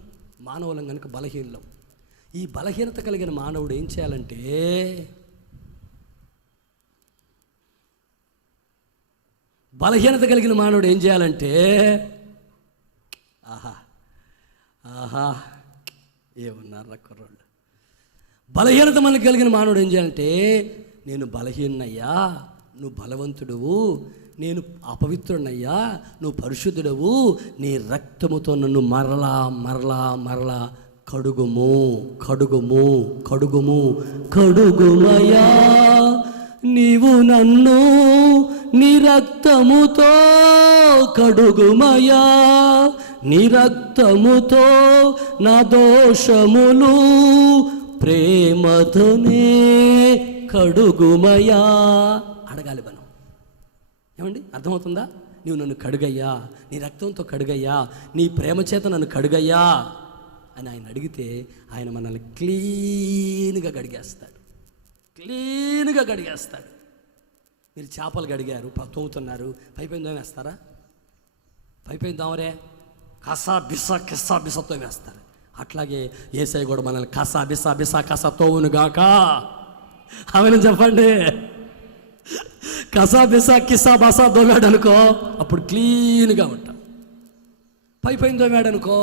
మానవులం కనుక బలహీనం. ఈ బలహీనత కలిగిన మానవుడు ఏం చేయాలంటే, ఏమన్నారు కుర్రోళ్ళు, బలహీనత మనకు కలిగిన మానవుడు ఏం చేయాలంటే, నేను బలహీనయ్యా, నువ్వు బలవంతుడువు, నేను అపవిత్రుడయ్యా, నువ్వు పరిశుద్ధుడవు, నీ రక్తముతో నన్ను మరలా మరలా మరలా కడుగుము కడుగుము కడుగుము కడుగుమయ్యా, నీవు నన్ను నీ రక్తముతో కడుగుమయ్యా, నీ రక్తముతో నా దోషములు ప్రేమతోనే కడుగుమయా అడగాలి మనం. ఏమండి, అర్థమవుతుందా? నీవు నన్ను కడుగయ్యా, నీ రక్తంతో కడుగయ్యా, నీ ప్రేమ చేత నన్ను కడుగయ్యా అని ఆయన అడిగితే ఆయన మనల్ని క్లీన్గా కడిగేస్తాడు, క్లీన్గా కడిగేస్తాడు. మీరు చేపలు కడిగారు, తోముతున్నారు, పైపైన తోమేస్తారా? పైపైన తోమరే, కసా బిస తోమేస్తారు. అట్లాగే యేసయ్య కూడా మనల్ని కసా బిస తోమునుగాక. ఆమెను చెప్పండి. కసా బిసా కిసా బసా దోమాడు అనుకో, అప్పుడు క్లీన్గా ఉంటాం. పైపైన దోమాడు అనుకో,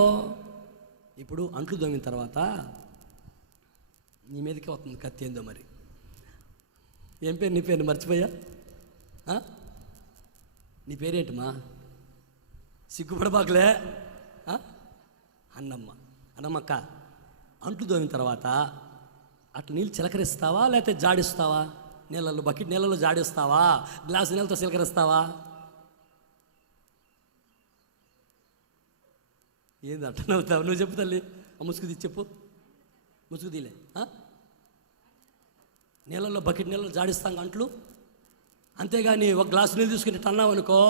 ఇప్పుడు అంట్లు దోమిన తర్వాత నీ మీదకి వస్తుంది కత్తి. ఏందో మరి, ఏం పేరు నీ పేరు? మర్చిపోయా. నీ పేరేంటమ్మా? సిగ్గుపడబాకులే. అన్నమ్మక్క, అంట్లు దోమిన తర్వాత అట్లా నీళ్ళు చిలకరిస్తావా లేకపోతే జాడిస్తావా? నీళ్ళలో బకెట్ నీళ్ళలో జాడిస్తావా? గ్లాసు నీళ్ళతో చిలకరిస్తావా? ఏంది అట్లా నవ్వుతావు? నువ్వు చెప్పు తల్లి. ముసుగుది చెప్పు, ముసుగుదీలే. నీళ్ళల్లో బకెట్ నీళ్ళలో జాడిస్తాం అంట్లు, అంతేగాని ఒక గ్లాసు నీళ్ళు తీసుకుని అన్నావు అనుకో,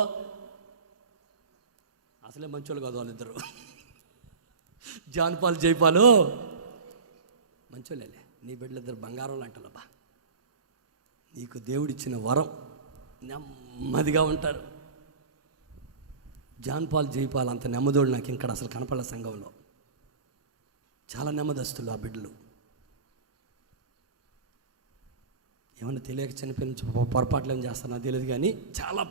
అసలే మంచోళ్ళు కాదు వాళ్ళిద్దరు. జాన్ పాల్ జైపాలు మంచోళ్ళే. నీ బిడ్డలిద్దరు బంగారం లాంటోళ్ళబ్బా. నీకు దేవుడిచ్చిన వరం, నెమ్మదిగా ఉంటారు. జాన్ పాల్ జైపాల్ అంత నెమ్మదోడు నాకు ఇక్కడ అసలు కనపడలే సంఘంలో. చాలా నెమ్మదస్తులు ఆ బిడ్డలు. ఏమన్నా తెలియక చనిపోయిన పొరపాట్లు ఏం చేస్తారో నాకు తెలియదు, కానీ చాలా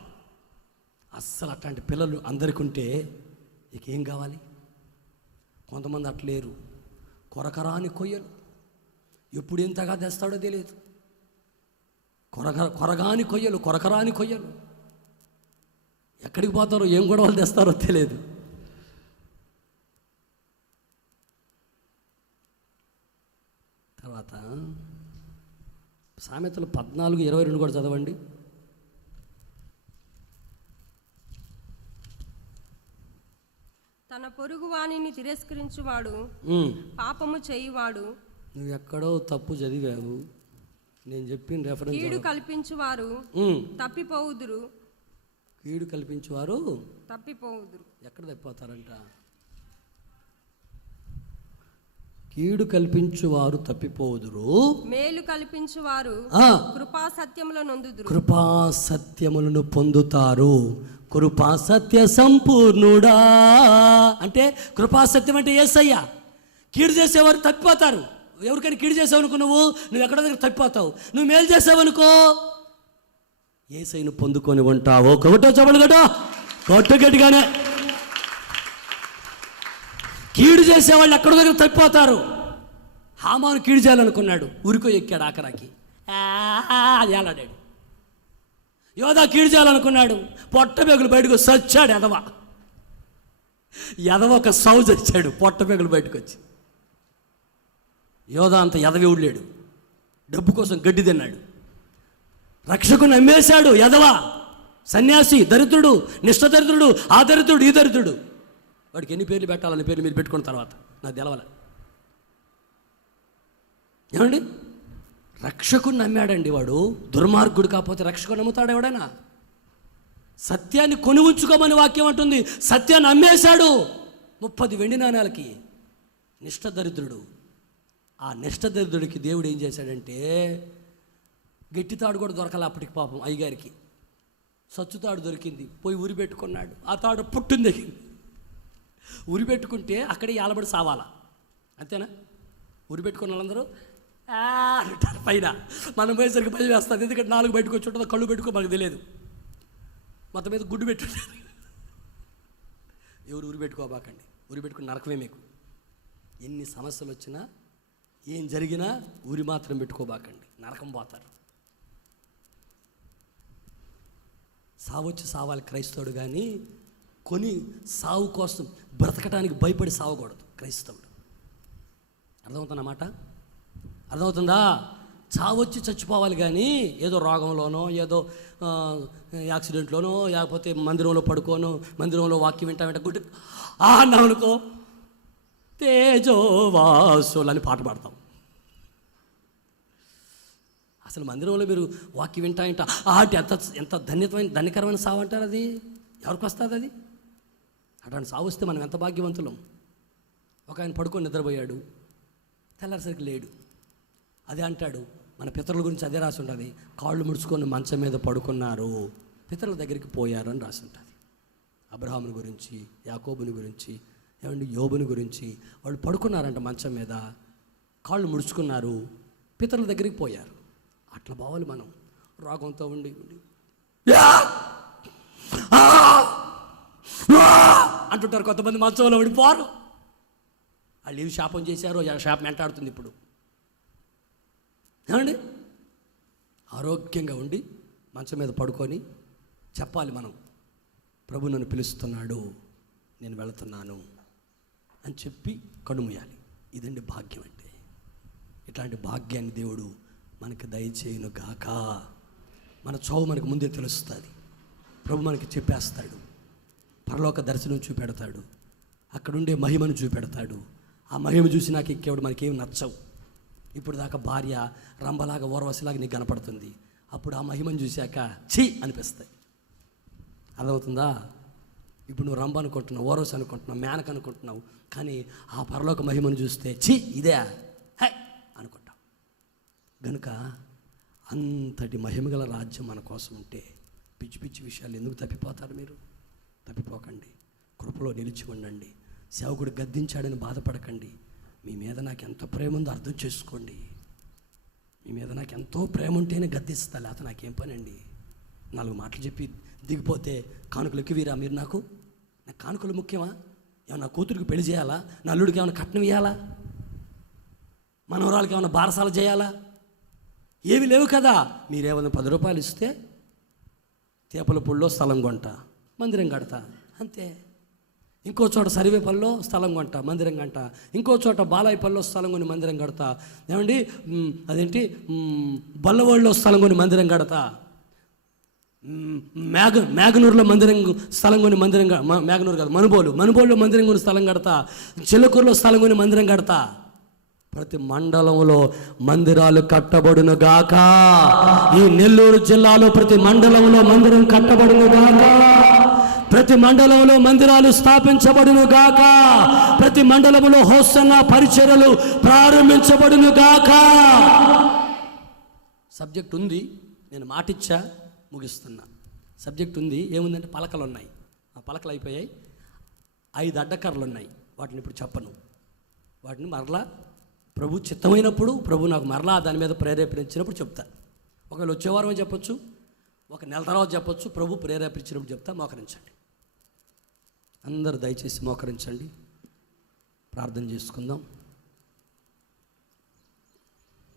అస్సలు అట్లాంటి పిల్లలు అందరికీ ఉంటే ఇక ఏం కావాలి? కొంతమంది అట్లేరు, కొరకరాని కొయ్యలు, ఎప్పుడు ఎంతగా తెస్తాడో తెలియదు. కొరగాని కొయ్యలు ఎక్కడికి పోతారో, ఏం గొడవలు తెస్తారో తెలియదు. తర్వాత సామెతలు 14:22 కూడా చదవండి. తన పొరుగు వాణిని తిరస్కరించువాడు పాపము చేయువాడు. నువ్వు ఎక్కడో తప్పు చదివావు, నేను చెప్పిన రెఫరెన్స్. కీడు కల్పించువారు తప్పిపోవుదురు. కీడు కల్పించువారు తప్పిపోవుదురు. ఎక్కడ తప్పిపోతారంట? కీడు కల్పించువారు తప్పిపోదురు, మేలు కల్పించువారు కృపా సత్యములను నొందుదురు. కృపా సత్యములను పొందుతారు. కృపా సత్య సంపూర్ణుడా అంటే కృపా సత్యం అంటే యేసయ్య. కీడు చేసేవారు తప్పిపోతారు. ఎవరికైనా కీడు చేసావు అనుకో, నువ్వు ఎక్కడో దగ్గర తప్పిపోతావు. నువ్వు మేలు చేసావనుకో, యేసయ్యను పొందుకొని ఉంటావు. ఒకటో చెప్పలు కొట్టు గట్టిగానే. కీడు చేసేవాళ్ళు ఎక్కడో దగ్గర తప్పిపోతారు. హామాను కీడు చేయాలనుకున్నాడు, ఉరికో ఎక్కాడు ఆఖరాకి, అది ఏలాడాడు. యోధా కీడు చేయాలనుకున్నాడు, పొట్ట పేగులు బయటకు సచ్చాడు. ఎదవ ఒక సౌజ్ వచ్చాడు, పొట్ట పేగులు బయటకు వచ్చి. యోధా అంత ఎదవి ఉడలేడు, డబ్బు కోసం గడ్డి తిన్నాడు. రక్షకుని అమ్మేశాడు ఎదవ, సన్యాసి, దరిద్రుడు, నిష్ఠ దరిద్రుడు, ఆ దరిద్రుడు, ఈ దరిద్రుడు. వాడికి ఎన్ని పేర్లు పెట్టాలని పేర్లు మీరు పెట్టుకున్న తర్వాత నాకు తెలవాలి. ఏమండి, రక్షకుని నమ్మాడండి వాడు. దుర్మార్గుడు కాకపోతే రక్షకుని నమ్ముతాడు ఎవడైనా? సత్యాన్ని కొని ఉంచుకోమని వాక్యం అంటుంది. సత్యాన్ని అమ్మేశాడు 30 వెండి నాణాలకి. నిష్ఠ దరిద్రుడు. ఆ నిష్ఠ దరిద్రుడికి దేవుడు ఏం చేశాడంటే, గట్టి తాడు కూడా దొరకాలి అప్పటికి పాపం అయ్యగారికి. సచ్చు తాడు దొరికింది, పోయి ఉరి పెట్టుకున్నాడు. ఆ తాడు పుట్టింది. ఉరి పెట్టుకుంటే అక్కడే ఏలబడి సావాలా, అంతేనా? ఉరి పెట్టుకున్న వాళ్ళందరూ అంటారు పైన. మనం పోయేసరికి భయం వేస్తుంది, ఎందుకంటే 4 బయటకు వచ్చి ఉంటుందో, కళ్ళు పెట్టుకో మనకు తెలియదు. మొత్తం మీద గుడ్డు పెట్టుంటారు. ఎవరు ఉరి పెట్టుకోబాకండి, ఉరి పెట్టుకుని నరకమే మీకు. ఎన్ని సమస్యలు వచ్చినా ఏం జరిగినా ఉరి మాత్రం పెట్టుకోబాకండి, నరకం పోతారు. సావొచ్చి సావాలి క్రైస్తవుడు, కానీ కొని సావు కోసం బ్రతకటానికి భయపడి సావకూడదు క్రైస్తవుడు. అర్థమవుతున్నమాట? అర్థమవుతుందా? చావొచ్చి చచ్చిపోవాలి, కానీ ఏదో రోగంలోనో, ఏదో యాక్సిడెంట్లోనో, లేకపోతే మందిరంలో పడుకోనో, మందిరంలో వాక్యం వింటా గుడ్డు అన్నాం అనుకో, తేజోవాసులు అని పాట పాడతాం. అసలు మందిరంలో మీరు వాక్యం వింటా ఎంత ధన్యకరమైన సావు అంటారు. అది ఎవరికి వస్తుంది? అది అటువంటి సావు వస్తే మనం ఎంత భాగ్యవంతులం. ఒక ఆయన పడుకొని నిద్రపోయాడు, తెల్లారిసరికి లేడు. అదే అంటాడు, మన పితరుల గురించి అదే రాసి ఉంటుంది, కాళ్ళు ముడుచుకొని మంచం మీద పడుకున్నారు, పితరుల దగ్గరికి పోయారు అని రాసి ఉంటుంది. అబ్రహాముని గురించి, యాకోబుని గురించి, ఏమండి యోబుని గురించి, వాళ్ళు పడుకున్నారంట మంచం మీద, కాళ్ళు ముడుచుకున్నారు, పితరుల దగ్గరికి పోయారు. అట్లా పోవాలి మనం. రోగంతో ఉండి అంటుంటారు కొంతమంది, మంచంలో పడిపోరు. వాళ్ళు ఏవి శాపం చేశారో ఆ శాపం వెంటాడుతుంది ఇప్పుడు. ఏమండి ఆరోగ్యంగా ఉండి మంచం మీద పడుకొని చెప్పాలి మనం, ప్రభు నన్ను పిలుస్తున్నాడు, నేను వెళుతున్నాను అని చెప్పి కనుమూయాలి. ఇదండి భాగ్యం అంటే. ఇట్లాంటి భాగ్యాన్ని దేవుడు మనకి దయచేయును గాక. మన చావు మనకు ముందే తెలుస్తుంది. ప్రభు మనకి చెప్పేస్తాడు, పరలోక దర్శనం చూపెడతాడు, అక్కడుండే మహిమను చూపెడతాడు. ఆ మహిమ చూసి నాకు ఇంకేవాడు మనకేం నచ్చవు. ఇప్పుడు దాకా భార్య రంభలాగా ఓర్వశిలాగా నీకు కనపడుతుంది, అప్పుడు ఆ మహిమను చూశాక ఛీ అనిపిస్తాయి. అర్థమవుతుందా? ఇప్పుడు నువ్వు రంభ అనుకుంటున్నావు, ఓర్వశి అనుకుంటున్నావు, మేనక అనుకుంటున్నావు, కానీ ఆ పరలోక మహిమను చూస్తే ఛీ ఇదే హై అనుకుంటావు. గనుక అంతటి మహిమగల రాజ్యం మన కోసం ఉంటే పిచ్చి పిచ్చి విషయాలు ఎందుకు తప్పిపోతారు? మీరు తప్పిపోకండి, కృపలో నిలిచి ఉండండి. సేవకుడు గద్దించాడని బాధపడకండి. మీ మీద నాకు ఎంత ప్రేమ ఉందో అర్థం చేసుకోండి. మీ మీద నాకు ఎంతో ప్రేమ ఉంటేనే గద్దిస్తా, లేకపోతే నాకేం పని అండి. 4 మాటలు చెప్పి దిగిపోతే కానుకలు ఎక్కువీరా మీరు? నాకు కానుకలు ముఖ్యమా? ఏమన్నా కూతురికి పెళ్లి చేయాలా? నా అల్లుడికి ఏమైనా కట్నం ఇవ్వాలా? మనవరాలకి ఏమైనా బారసాల చేయాలా? ఏవి లేవు కదా. మీరేమన్నా 10 రూపాయలు ఇస్తే తేపల పుల్లో స్థలం కొంట, మందిరం కడతా, అంతే. ఇంకో చోట సరివేపల్లో స్థలం కొంట, మందిరం కంట, ఇంకో చోట బాలాయిపల్లిలో స్థలం కొని మందిరం కడతా, ఏమండి అదేంటి బల్లవాళ్ళలో స్థలం కొని మందిరం కడతా, మేఘనూరులో మందిరం స్థలం కొని మందిరం, మేఘనూరు కాదు మనుబోలులో మందిరం కొని స్థలం కడతా, చిల్లకూరులో స్థలం కొని మందిరం కడతా. ప్రతి మండలంలో మందిరాలు కట్టబడును గాక. ఈ నెల్లూరు జిల్లాలో ప్రతి మండలంలో మందిరం కట్టబడును గాక. ప్రతి మండలంలో మందిరాలు స్థాపించబడును గాక. ప్రతి మండలంలో హోసన్న పరిచర్యలు ప్రారంభించబడును గాక. సబ్జెక్ట్ ఉంది, నేను మాటిచ్చా, ముగిస్తున్నా. సబ్జెక్ట్ ఉంది, ఏముందంటే పలకలు ఉన్నాయి. ఆ పలకలు అయిపోయాయి. 5 అడ్డకర్రలు ఉన్నాయి, వాటిని ఇప్పుడు చెప్పను. వాటిని మరలా ప్రభు చిత్తమైనప్పుడు, ప్రభు నాకు మరలా దాని మీద ప్రేరేపించినప్పుడు చెప్తా. ఒకవేళ వచ్చేవారం చెప్పొచ్చు, ఒక నెల తర్వాత చెప్పొచ్చు. ప్రభు ప్రేరేపించినప్పుడు చెప్తా. మోకరించండి అందరూ, దయచేసి మోకరించండి, ప్రార్థన చేసుకుందాం.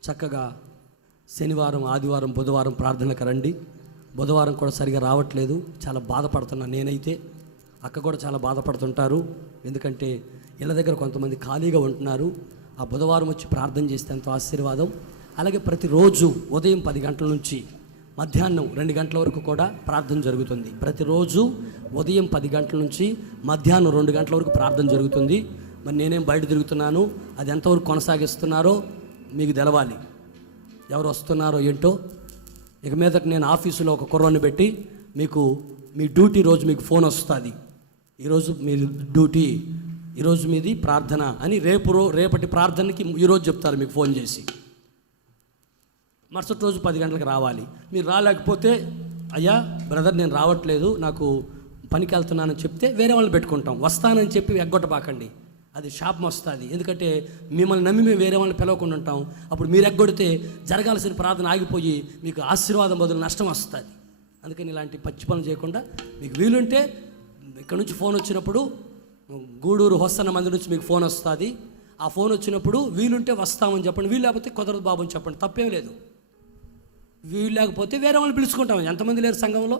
చక్కగా శనివారం, ఆదివారం, బుధవారం ప్రార్థనలకు రండి. బుధవారం కూడా సరిగా రావట్లేదు, చాలా బాధపడుతున్నా నేనైతే. అక్క కూడా చాలా బాధపడుతుంటారు, ఎందుకంటే ఇళ్ళ దగ్గర కొంతమంది ఖాళీగా ఉంటున్నారు. ఆ బుధవారం వచ్చి ప్రార్థన చేస్తే ఎంతో ఆశీర్వాదం. అలాగే ప్రతిరోజు ఉదయం 10 గంటల నుంచి మధ్యాహ్నం 2 గంటల వరకు కూడా ప్రార్థన జరుగుతుంది. ప్రతిరోజు ఉదయం 10 గంటల నుంచి మధ్యాహ్నం 2 గంటల వరకు ప్రార్థన జరుగుతుంది. మరి నేనేం బయట తిరుగుతున్నాను, అది ఎంతవరకు కొనసాగిస్తున్నారో మీకు తెలవాలి. ఎవరు వస్తున్నారో ఏంటో. ఇక మీదట నేను ఆఫీసులో ఒక కుర్రాన్ని పెట్టి మీకు మీ డ్యూటీ రోజు మీకు ఫోన్ వస్తుంది, ఈరోజు మీ డ్యూటీ, ఈరోజు మీది ప్రార్థన అని రేపటి ప్రార్థనకి ఈరోజు చెప్తారు మీకు ఫోన్ చేసి. మరుసటి రోజు 10 గంటలకు రావాలి. మీరు రాలేకపోతే, అయ్యా బ్రదర్ నేను రావట్లేదు, నాకు పనికి వెళ్తున్నానని చెప్తే వేరే వాళ్ళని పెట్టుకుంటాం. వస్తానని చెప్పి ఎగ్గొట్టబాకండి, అది శాపం వస్తుంది. ఎందుకంటే మిమ్మల్ని నమ్మి మేము వేరే వాళ్ళని పిలవకుండా ఉంటాం. అప్పుడు మీరు ఎగ్గొడితే జరగాల్సిన ప్రార్థన ఆగిపోయి మీకు ఆశీర్వాదం బదులు నష్టం వస్తుంది. అందుకని ఇలాంటి పచ్చి పనులు చేయకుండా, మీకు వీలుంటే ఇక్కడ నుంచి ఫోన్ వచ్చినప్పుడు, గూడూరు హొస్తన్న మంది నుంచి మీకు ఫోన్ వస్తుంది. ఆ ఫోన్ వచ్చినప్పుడు వీలుంటే వస్తామని చెప్పండి, వీలు లేకపోతే కుదరదు బాబు అని చెప్పండి, తప్పేం లేదు. వీలు లేకపోతే వేరే వాళ్ళని పిలుచుకుంటాం. ఎంతమంది లేరు సంఘంలో?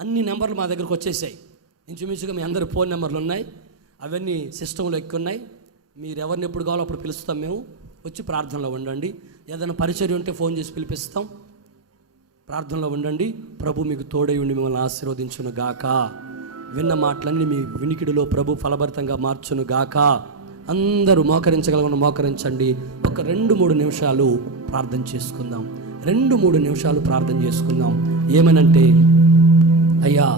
అన్ని నెంబర్లు మా దగ్గరకు వచ్చేసాయి. ఇంచుమించుగా మీ అందరి ఫోన్ నెంబర్లు ఉన్నాయి, అవన్నీ సిస్టంలో ఎక్కున్నాయి. మీరు ఎవరిని ఎప్పుడు కావాలో అప్పుడు పిలుస్తాం. మేము వచ్చి ప్రార్థనలో ఉండండి. ఏదైనా పరిచర్య ఉంటే ఫోన్ చేసి పిలిపిస్తాం. ప్రార్థనలో ఉండండి. ప్రభు మీకు తోడై ఉండి మిమ్మల్ని ఆశీర్వదించును గాక. విన్న మాటలన్నీ మీ వినికిడిలో ప్రభు ఫలభరితంగా మార్చును గాక. అందరూ మోకరించగలగను మోకరించండి. ఒక 2-3 నిమిషాలు ప్రార్థన చేసుకుందాం. 2-3 నిమిషాలు ప్రార్థన చేసుకుందాం. ఏమనంటే, అయ్యా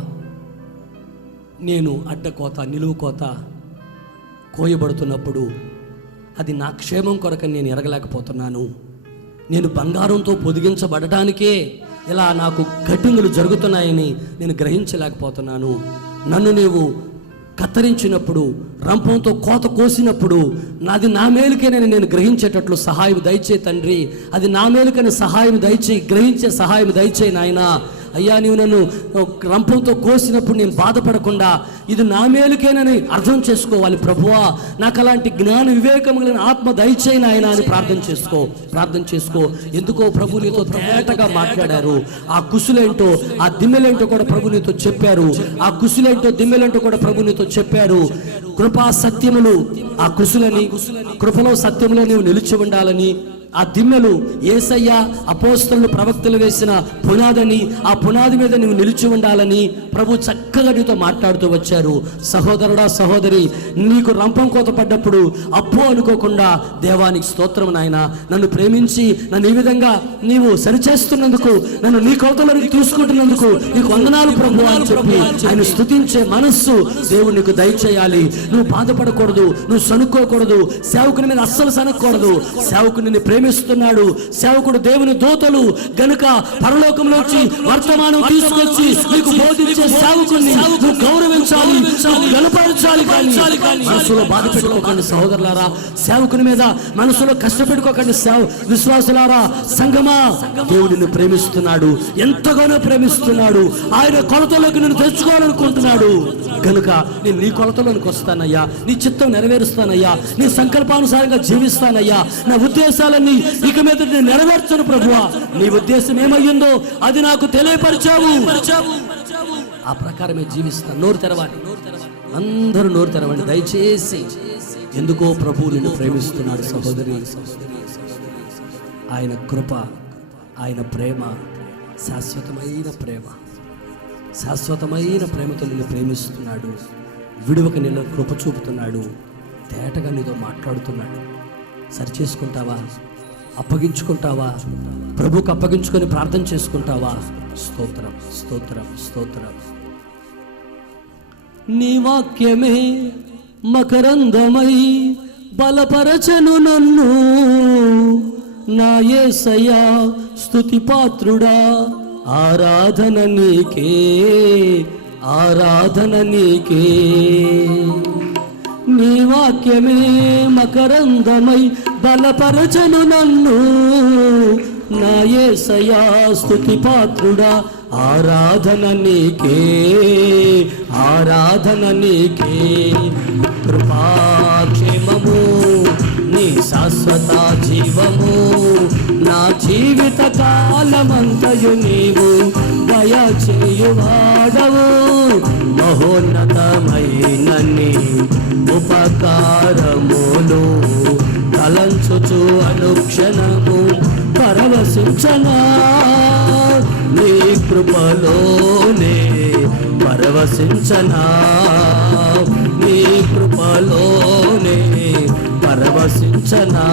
నేను అడ్డకోత నిలువు కోత కోయబడుతున్నప్పుడు అది నా క్షేమం కొరకని నేను ఎరగలేకపోతున్నాను. నేను బంగారంతో పొదిగించబడటానికే ఇలా నాకు కఠింగులు జరుగుతున్నాయని నేను గ్రహించలేకపోతున్నాను. నన్ను నీవు కత్తిరించినప్పుడు, రంపంతో కోత కోసినప్పుడు నాది నా మేలుకేనని నేను గ్రహించేటట్లు సహాయం దయచే తండ్రి. అది నా మేలుకని సహాయం దయచేయి, గ్రహించే సహాయం దయచేయి నాయనా. అయ్యా నీవు నన్ను రంపంతో కోసినప్పుడు నేను బాధపడకుండా ఇది నా మేలుకేనని అర్థం చేసుకోవాలి ప్రభువా. నాకు అలాంటి జ్ఞాన వివేకములను ఆత్మ దయచేయి నాయనా అని ప్రార్థన చేసుకో. ఎందుకో ప్రభు నీతో తేటగా మాట్లాడారు. ఆ కుసులేంటో ఆ దిమ్మెలేంటో కూడా ప్రభు నీతో చెప్పారు. ఆ కుసులేంటో దిమ్మెలేంటో కూడా ప్రభు నీతో చెప్పారు. కృపా సత్యములు ఆ కుసులని, కృపలో సత్యములో నీవు నిలిచి ఉండాలని, ఆ దిమ్మెలు యేసయ్య అపోస్తలులు ప్రవక్తలు వేసిన పునాదని, ఆ పునాది మీద నువ్వు నిలిచి ఉండాలని ప్రభు చక్కగా నీతో మాట్లాడుతూ వచ్చారు. సహోదరుడా సహోదరి, నీకు రంపం కోత పడ్డప్పుడు అప్పో అనుకోకుండా దేవానికి స్తోత్రం నాయన, నన్ను ప్రేమించి నన్ను ఈ విధంగా నీవు సరిచేస్తున్నందుకు, నన్ను నీ కొలతలోకి తీసుకుంటున్నందుకు నీకు వందనాలు ప్రభు అని చెప్పి ఆయన స్తుతించే మనస్సు దేవుడు నీకు దయచేయాలి. నువ్వు బాధపడకూడదు, నువ్వు సనుక్కోకూడదు, సేవకుని మీద అస్సలు సనక్కూడదు. సేవకుని నిన్ను ప్రేమిస్తున్నాడు. సేవకుడు దేవుని దూతలు గనుక పరలోకంలోంచి వర్తమానం తీసుకొచ్చి నీకు బోధించే సేవకుని నువ్వు గౌరవించాలి, నువ్వు గణపరచాలి. మనసులో బాధ పెట్టుకోకండి సహోదరులారా, సేవకుని మీద మనసులో కష్టపెట్టుకోకండి విశ్వాసులారా. సంగమా, దేవుడు నిన్ను ప్రేమిస్తున్నాడు, ఎంతగానో ప్రేమిస్తున్నాడు. ఆయన కొలతలోకి నిన్ను తెచ్చుకోవాలనుకుంటున్నాడు కనుక నేను నీ కొలతలోనికి వస్తానయ్యా, నీ చిత్తం నెరవేరుస్తానయ్యా, నీ సంకల్పానుసారంగా జీవిస్తానయ్యా. నా ఉద్దేశాలన్నీ ఇక మీద నేను నెరవేర్చను ప్రభువా. నీ ఉద్దేశం ఏమయ్యిందో అది నాకు తెలియపరిచావు, ఆ ప్రకారమే జీవిస్తాను. నోరు తెరవాలి, అందరూ నోరు తెరవండి దయచేసి. ఎందుకో ప్రభువు నిన్ను ప్రేమిస్తున్నాడు సహోదరి. ఆయన కృప, ఆయన ప్రేమ శాశ్వతమైన ప్రేమ, శాశ్వతమైన ప్రేమతో నిన్ను ప్రేమిస్తున్నాడు. విడువక నిన్ను కృప చూపుతున్నాడు, తేటగా నీతో మాట్లాడుతున్నాడు. సరిచేసుకుంటావా? అప్పగించుకుంటావా? ప్రభుకు అప్పగించుకొని ప్రార్థన చేసుకుంటావా? స్తోత్రం స్తోత్రం స్తోత్రం. నీ వాక్యమే మకరందమై బలపరచను నన్ను, నా యేసయ్యా స్తుతి పాత్రుడా. ఆరాధన నీకే, ఆరాధన నీకే. నీ వాక్యమే మకరందమై బలపరచను నన్ను, నా యేసయ్యా స్తుతి పాత్రుడా. ఆరాధన నీకే, ఆరాధన నీకే. కృపాక్షేమము నీ శాశ్వత జీవము, నా జీవిత కాలమంతయు నీవు దయచేయువాడవు. మహోన్నతమైన నీ ఉపకారములు తలంచుచు అనుక్షణము పరవశించనా. నీ కృపలోనే పరవశించనా, నీ కృపలోనే పరవశించనా.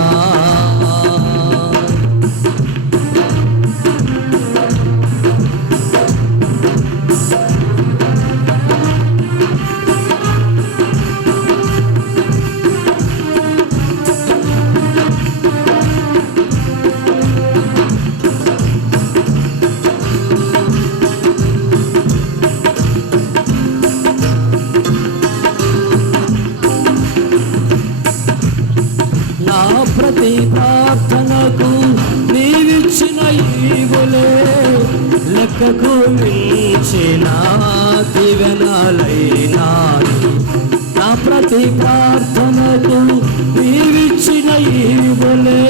ప్రతి ప్రార్థనకు నీవిచ్చిన ఈవులే లెక్కకు మించిన దీవెనలైనాయి. నా ప్రతి ప్రార్థనకు నీవిచ్చిన ఈవులే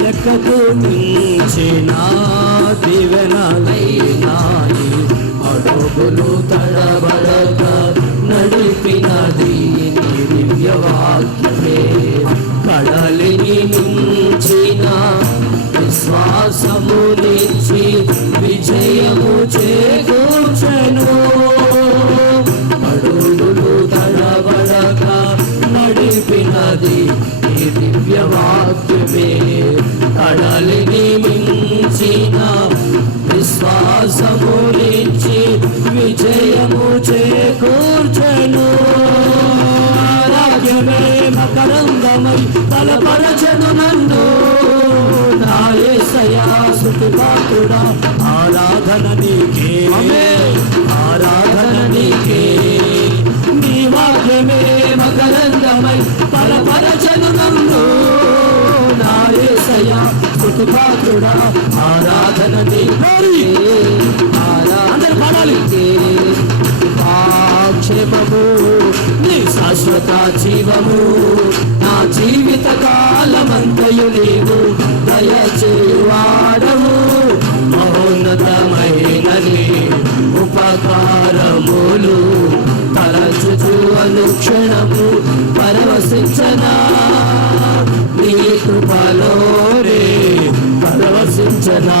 లెక్కకు మించిన దీవెనలైనాయి. అడుగులు తడబడక నడిపినది నీ దివ్యవాక్యమే. కడలిని మించిన విశ్వాసము నుంచి విజయము చేకూర్చెను. అడుగులు తడబడక నడిపినది ఈ దివ్యవాక్యమే. కడలిని మించిన మకరందమై బలపరచెను నన్ను. నా యేసయ్యా స్తుతి పాత్రుడా, ఆరాధన నీకే, ఆరాధన నీకే. నీ వాక్యమే మకరందమై బలపరచెను నన్ను. నా యేసయ్యా స్తుతి పాత్రుడా, ఆరాధన నీకే, అందరూ పాడాలి. క్షేమము నీ శాశ్వత జీవము, నా జీవిత కాలమంతయు నీవు దయచేవాడవు. మహోన్నతమైన నీ ఉపకారములు తలచుచు అనుక్షణము పరవశించనా. నీ కృపలోనే పరవశించనా,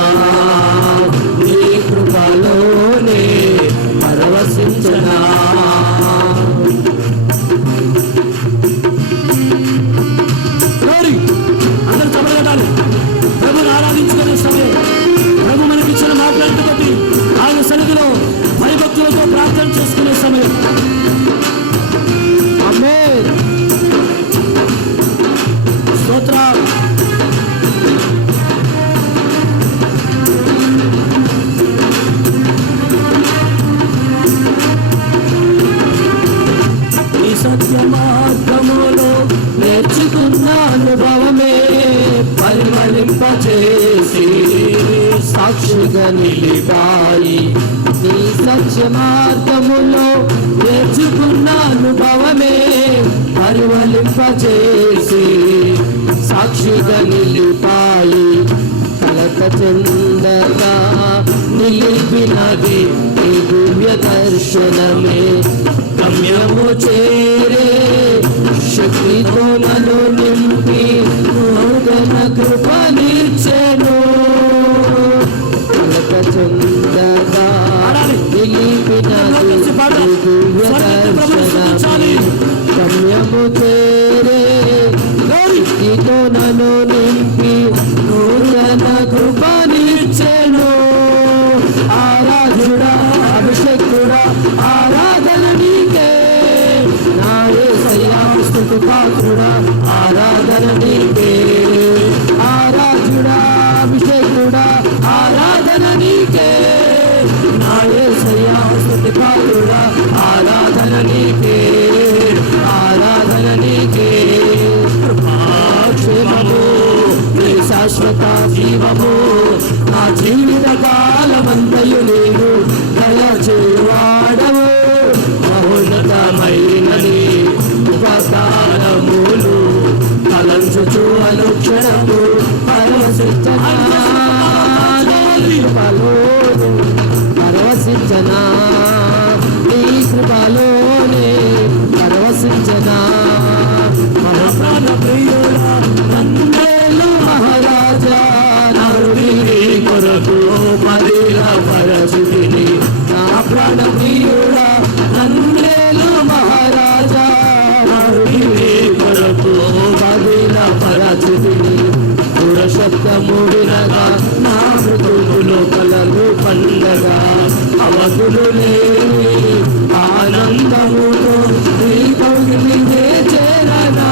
నీ కృపలోనే పరవశించనా. అందరూ చదవగటాలి. ప్రభుని ఆరాధించుకునే సమయం, ప్రభు మనకిచ్చిన మాట్లాడుతూ బట్టి ఆయన సన్నిధిలో భయభక్తులతో ప్రార్థన చేసుకునే సమయం. ఆమేన్. స్తోత్రం. ఈ సత్య మార్గములో నేర్చుకున్న అనుభవమే పరిమళింపచేసి సాక్షిగా నిలిపాయి. నీ సత్య మార్గములో నేర్చుకున్న అనుభవమే పరిమళింపచేసి సాక్షిగా నిలిపాయి. కలక చెందగా నిలిపినది ఈ దివ్య దర్శనమే. గమ్యము చేరే శక్తితో నన్ను నింపి నూతన కృపనిచ్చెను. కలక చెందగా నిలిపినది ఈ దివ్య దర్శనమే. గమ్యము చేరే శక్తితో నన్ను నింపి నూతన కృపనిచ్చెను. ఆరాధుడా, అభిషేకుడా, ఆరాధన నీకే. నా యేసయ్యా స్తుతి పాత్రుడా, ఆరాధన నీకే. ఆరాధుడా, అభిషేకుడా, ఆరాధన నీకే. నా యేసయ్యా స్తుతి పాత్రుడా, ఆరాధన నీకే, ఆరాధన నీకే. క్షేమము నీ శాశ్వత జీవము, నా జీవిత కాలమంతయు నీవు దయచేవాడవు. మహోన్నతమైన నీ ఉపకారములు తలంచుచు అనుక్షణము పరవశించనా. పరవశించనా, నీ కృపలోనే పరవశించనా. మహాప్రాణ ప్రియుడా, నన్నేలు మహారాజా, నరుడి కొరకు మదిల పరచుతిని. నా ప్రాణ ప్రియుడా, నన్నేలు మహారాజా, నరుడి కొరకు మదిల పరచుతిని. పురశబ్దము వినగా నా మృతువులు కలలు పండగా, అవధులు లేని ఆనందముతో నీ కౌగిలినే చేరనా.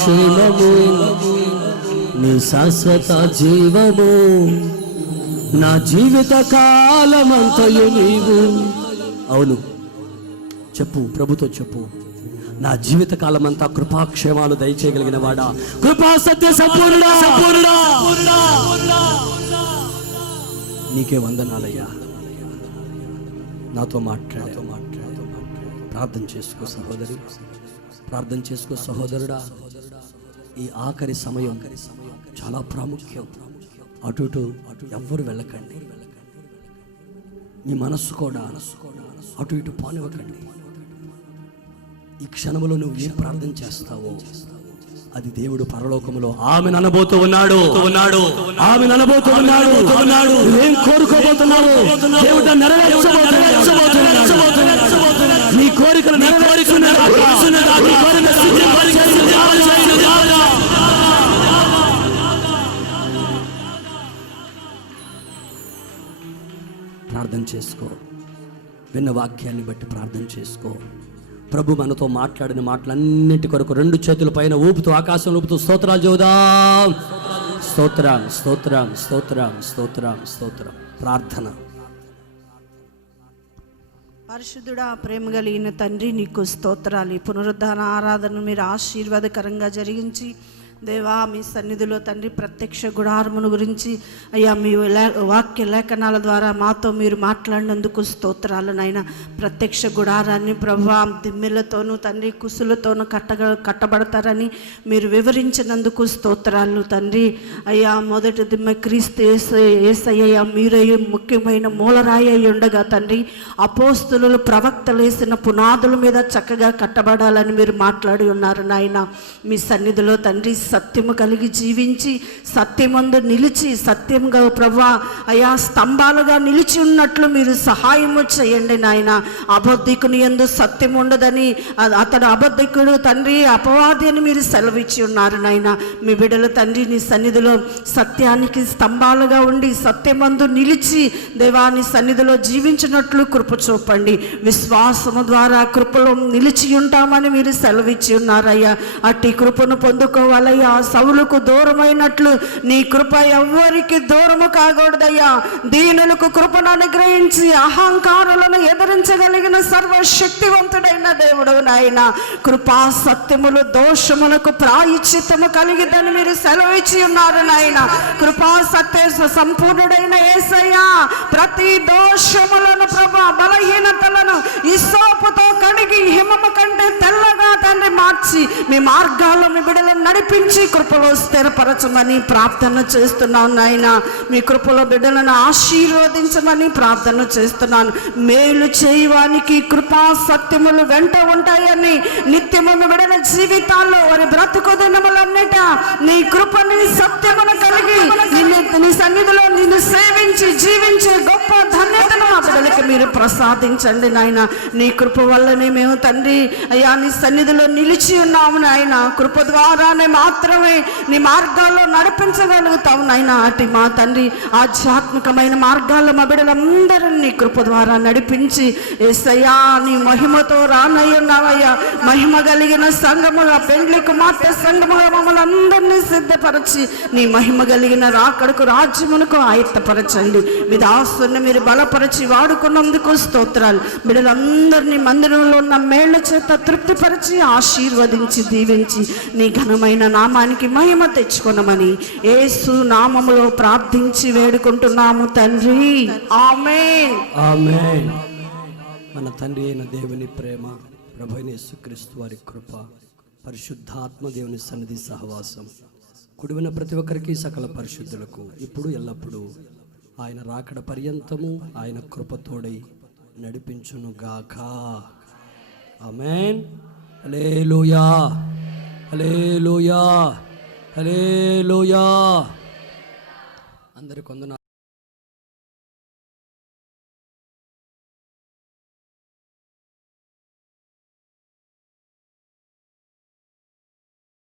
క్షేమము, నీ శాశ్వత జీవము, నా జీవిత కాలమంతయు నీవు. అవును, చెప్పు, ప్రభుతో చెప్పు. నా జీవిత కాలమంతా కృపాక్షేమాలు దయచేయగలిగిన వాడా, కృపా సత్య సంపూర్ణుడా, నీకే వందనాలయ్యా. నాతో మాట్లాడు. ప్రార్థన చేసుకో సహోదరి, ప్రార్థన చేసుకో సహోదరుడా. ఈ ఆఖరి సమయం చాలా ప్రాముఖ్యం. అటు ఇటు ఎవ్వరు వెళ్ళకండి. మీ మనస్సు కూడా అటు ఇటు పానివ్వకండి. ఈ క్షణంలో నువ్వు ఏం ప్రార్థన చేస్తావో అది దేవుడు పరలోకములో ఆమెను అనబోతూ ఉన్నాడు. ఆమెను అనబోతూ ఉన్నాడు. ఏం కోరుకోబోతున్నావు దేవుడు నెరవేర్చబోతున్నాడు. నీ కోరికలు ప్రార్థన చేసుకో. విన్న వాక్యాన్ని బట్టి ప్రార్థన చేసుకో. ప్రభు మనతో మాట్లాడిన మాటలన్నిటి కొరకు రెండు చేతుల పైన ఊపుతూ, ఆకాశం ఊపుతూ స్తోత్రాలు చెబుదాం. స్తోత్రం, స్తోత్రం, స్తోత్రం, స్తోత్రం, స్తోత్రం. ప్రార్థన. పరిశుద్ధుడా, ప్రేమ కలిగిన తండ్రి, నీకు స్తోత్రాలు. ఈ పునరుద్ధాన ఆరాధన మీరు ఆశీర్వాదకరంగా జరిగించి దేవా, మీ సన్నిధిలో తండ్రి ప్రత్యక్ష గుడారమును గురించి అయ్యా మీ వాక్య లేఖనాల ద్వారా మాతో మీరు మాట్లాడినందుకు స్తోత్రాలు నాయన. ప్రత్యక్ష గుడారాన్ని ప్రభువా దిమ్మెలతోనూ తండ్రి కుసులతోనూ కట్టబడతారని మీరు వివరించినందుకు స్తోత్రాలు తండ్రి. అయ్యా మొదటి దిమ్మె క్రీస్తు యేసయ్య, మీరే ముఖ్యమైన మూలరాయి అయి ఉండగా తండ్రి అపోస్తులు ప్రవక్తలు వేసిన పునాదుల మీద చక్కగా కట్టబడాలని మీరు మాట్లాడి ఉన్నారు నాయన. మీ సన్నిధిలో తండ్రి సత్యము కలిగి జీవించి సత్యమందు నిలిచి సత్యంగా ప్రభువా అయా స్తంభాలుగా నిలిచి ఉన్నట్లు మీరు సహాయము చేయండి నాయన. అబద్ధికుని యందు సత్యం ఉండదని, అతడు అబద్ధికుడు తండ్రి అపవాది అని మీరు సెలవిచ్చి ఉన్నారు నాయన. మీ బిడ్డల తండ్రి నీ సన్నిధిలో సత్యానికి స్తంభాలుగా ఉండి సత్యమందు నిలిచి దేవాని సన్నిధిలో జీవించినట్లు కృప చూపండి. విశ్వాసము ద్వారా కృపలో నిలిచి ఉంటామని మీరు సెలవిచ్చి ఉన్నారయ్యా. అట్టి కృపను పొందుకోవాలయ్యా. సౌలుకు దూరమైనట్లు నీ కృప ఎవ్వరికి దూరము కాకూడదయ్యా. దీనులకు కృపను అనుగ్రహించి అహంకారులను ఎదిరించగలిగిన సర్వశక్తివంతుడైన దేవుడు నాయన. కృపా సత్యములు దోషములకు ప్రాయశ్చిత్తము కలిగిద్దని మీరు సెలవిచ్చి ఉన్నారు నాయన. కృపా సత్య సంపూర్ణుడైన యేసయ్యా ప్రతి దోషములను ప్రభా బలహీనతలను ఇస్సోపుతో కడిగి హిమము కంటే తెల్లగా తండ్రి మార్చి మీ మార్గాల్లో మీ బిడ్డలను నడిపించి కృపలో స్థిరపరచమని ప్రార్థన చేస్తున్నాను నాయన. మీ కృపలో బిడ్డలను ఆశీర్వదించమని ప్రార్థన చేస్తున్నాను. మేలు చేయడానికి కృపా సత్యములు వెంట ఉంటాయని నిత్యము బిడ్డల జీవితాల్లో వారి బ్రతుకు దినములన్నిట నీ కృపని సత్యమును కలిగి నీ సన్నిధిలో నిన్ను సేవించి జీవించే గొప్ప ధన్యతను మా బిడ్డలకి మీరు ప్రసాదించండి నాయన. నీ కృప వల్లనే మేము తండ్రి అయ్యా నీ సన్నిధిలో నిలిచి ఉన్నాము నాయన. కృప ద్వారానే మాత్రమే నీ మార్గాల్లో నడిపించగలుగుతావు నాయన. అటు మా తండ్రి ఆధ్యాత్మికమైన మార్గాల్లో మా బిడ్డలందరినీ నీ కృప ద్వారా నడిపించి యేసయ్యా నీ మహిమతో రానయ్యున్నావయ్యా. మహిమ కలిగిన సంఘముగా పెండ్లి కుమార్తె సంఘముగా మమ్మల్ని అందరినీ సిద్ధపరచి నీ మహిమ కలిగిన రాకడకు రాజ్యమునకు ఆయత్తపరచండి. మీ దాసుని మీరు బలపరిచి వాడుకున్నందుకు స్తోత్రాలు. బిడ్డలందరినీ మందిరంలో ఉన్న మేళ్ల చేత తృప్తిపరిచి ఆశీర్వదించి దీవించి నీ ఘనమైన నామానికి మహిమ తెచ్చుకొనమని యేసు నామములో ప్రార్థించి వేడుకుంటున్నాము తండ్రి. ఆమేన్, ఆమేన్. మన తండ్రి అయిన దేవుని ప్రేమ, ప్రభువైన యేసుక్రీస్తు వారి కృప, పరిశుద్ధాత్మ దేవుని సన్నిధి సహవాసం కుడివిన ప్రతి ఒక్కరికి సకల పరిశుద్ధులకు ఇప్పుడు ఎల్లప్పుడూ ఆయన రాకడ పర్యంతము ఆయన కృపతోడై నడిపించునుగాక. ఆమేన్. హల్లెలూయా, హల్లెలూయా, హల్లెలూయా. అందరికి వందనాలు.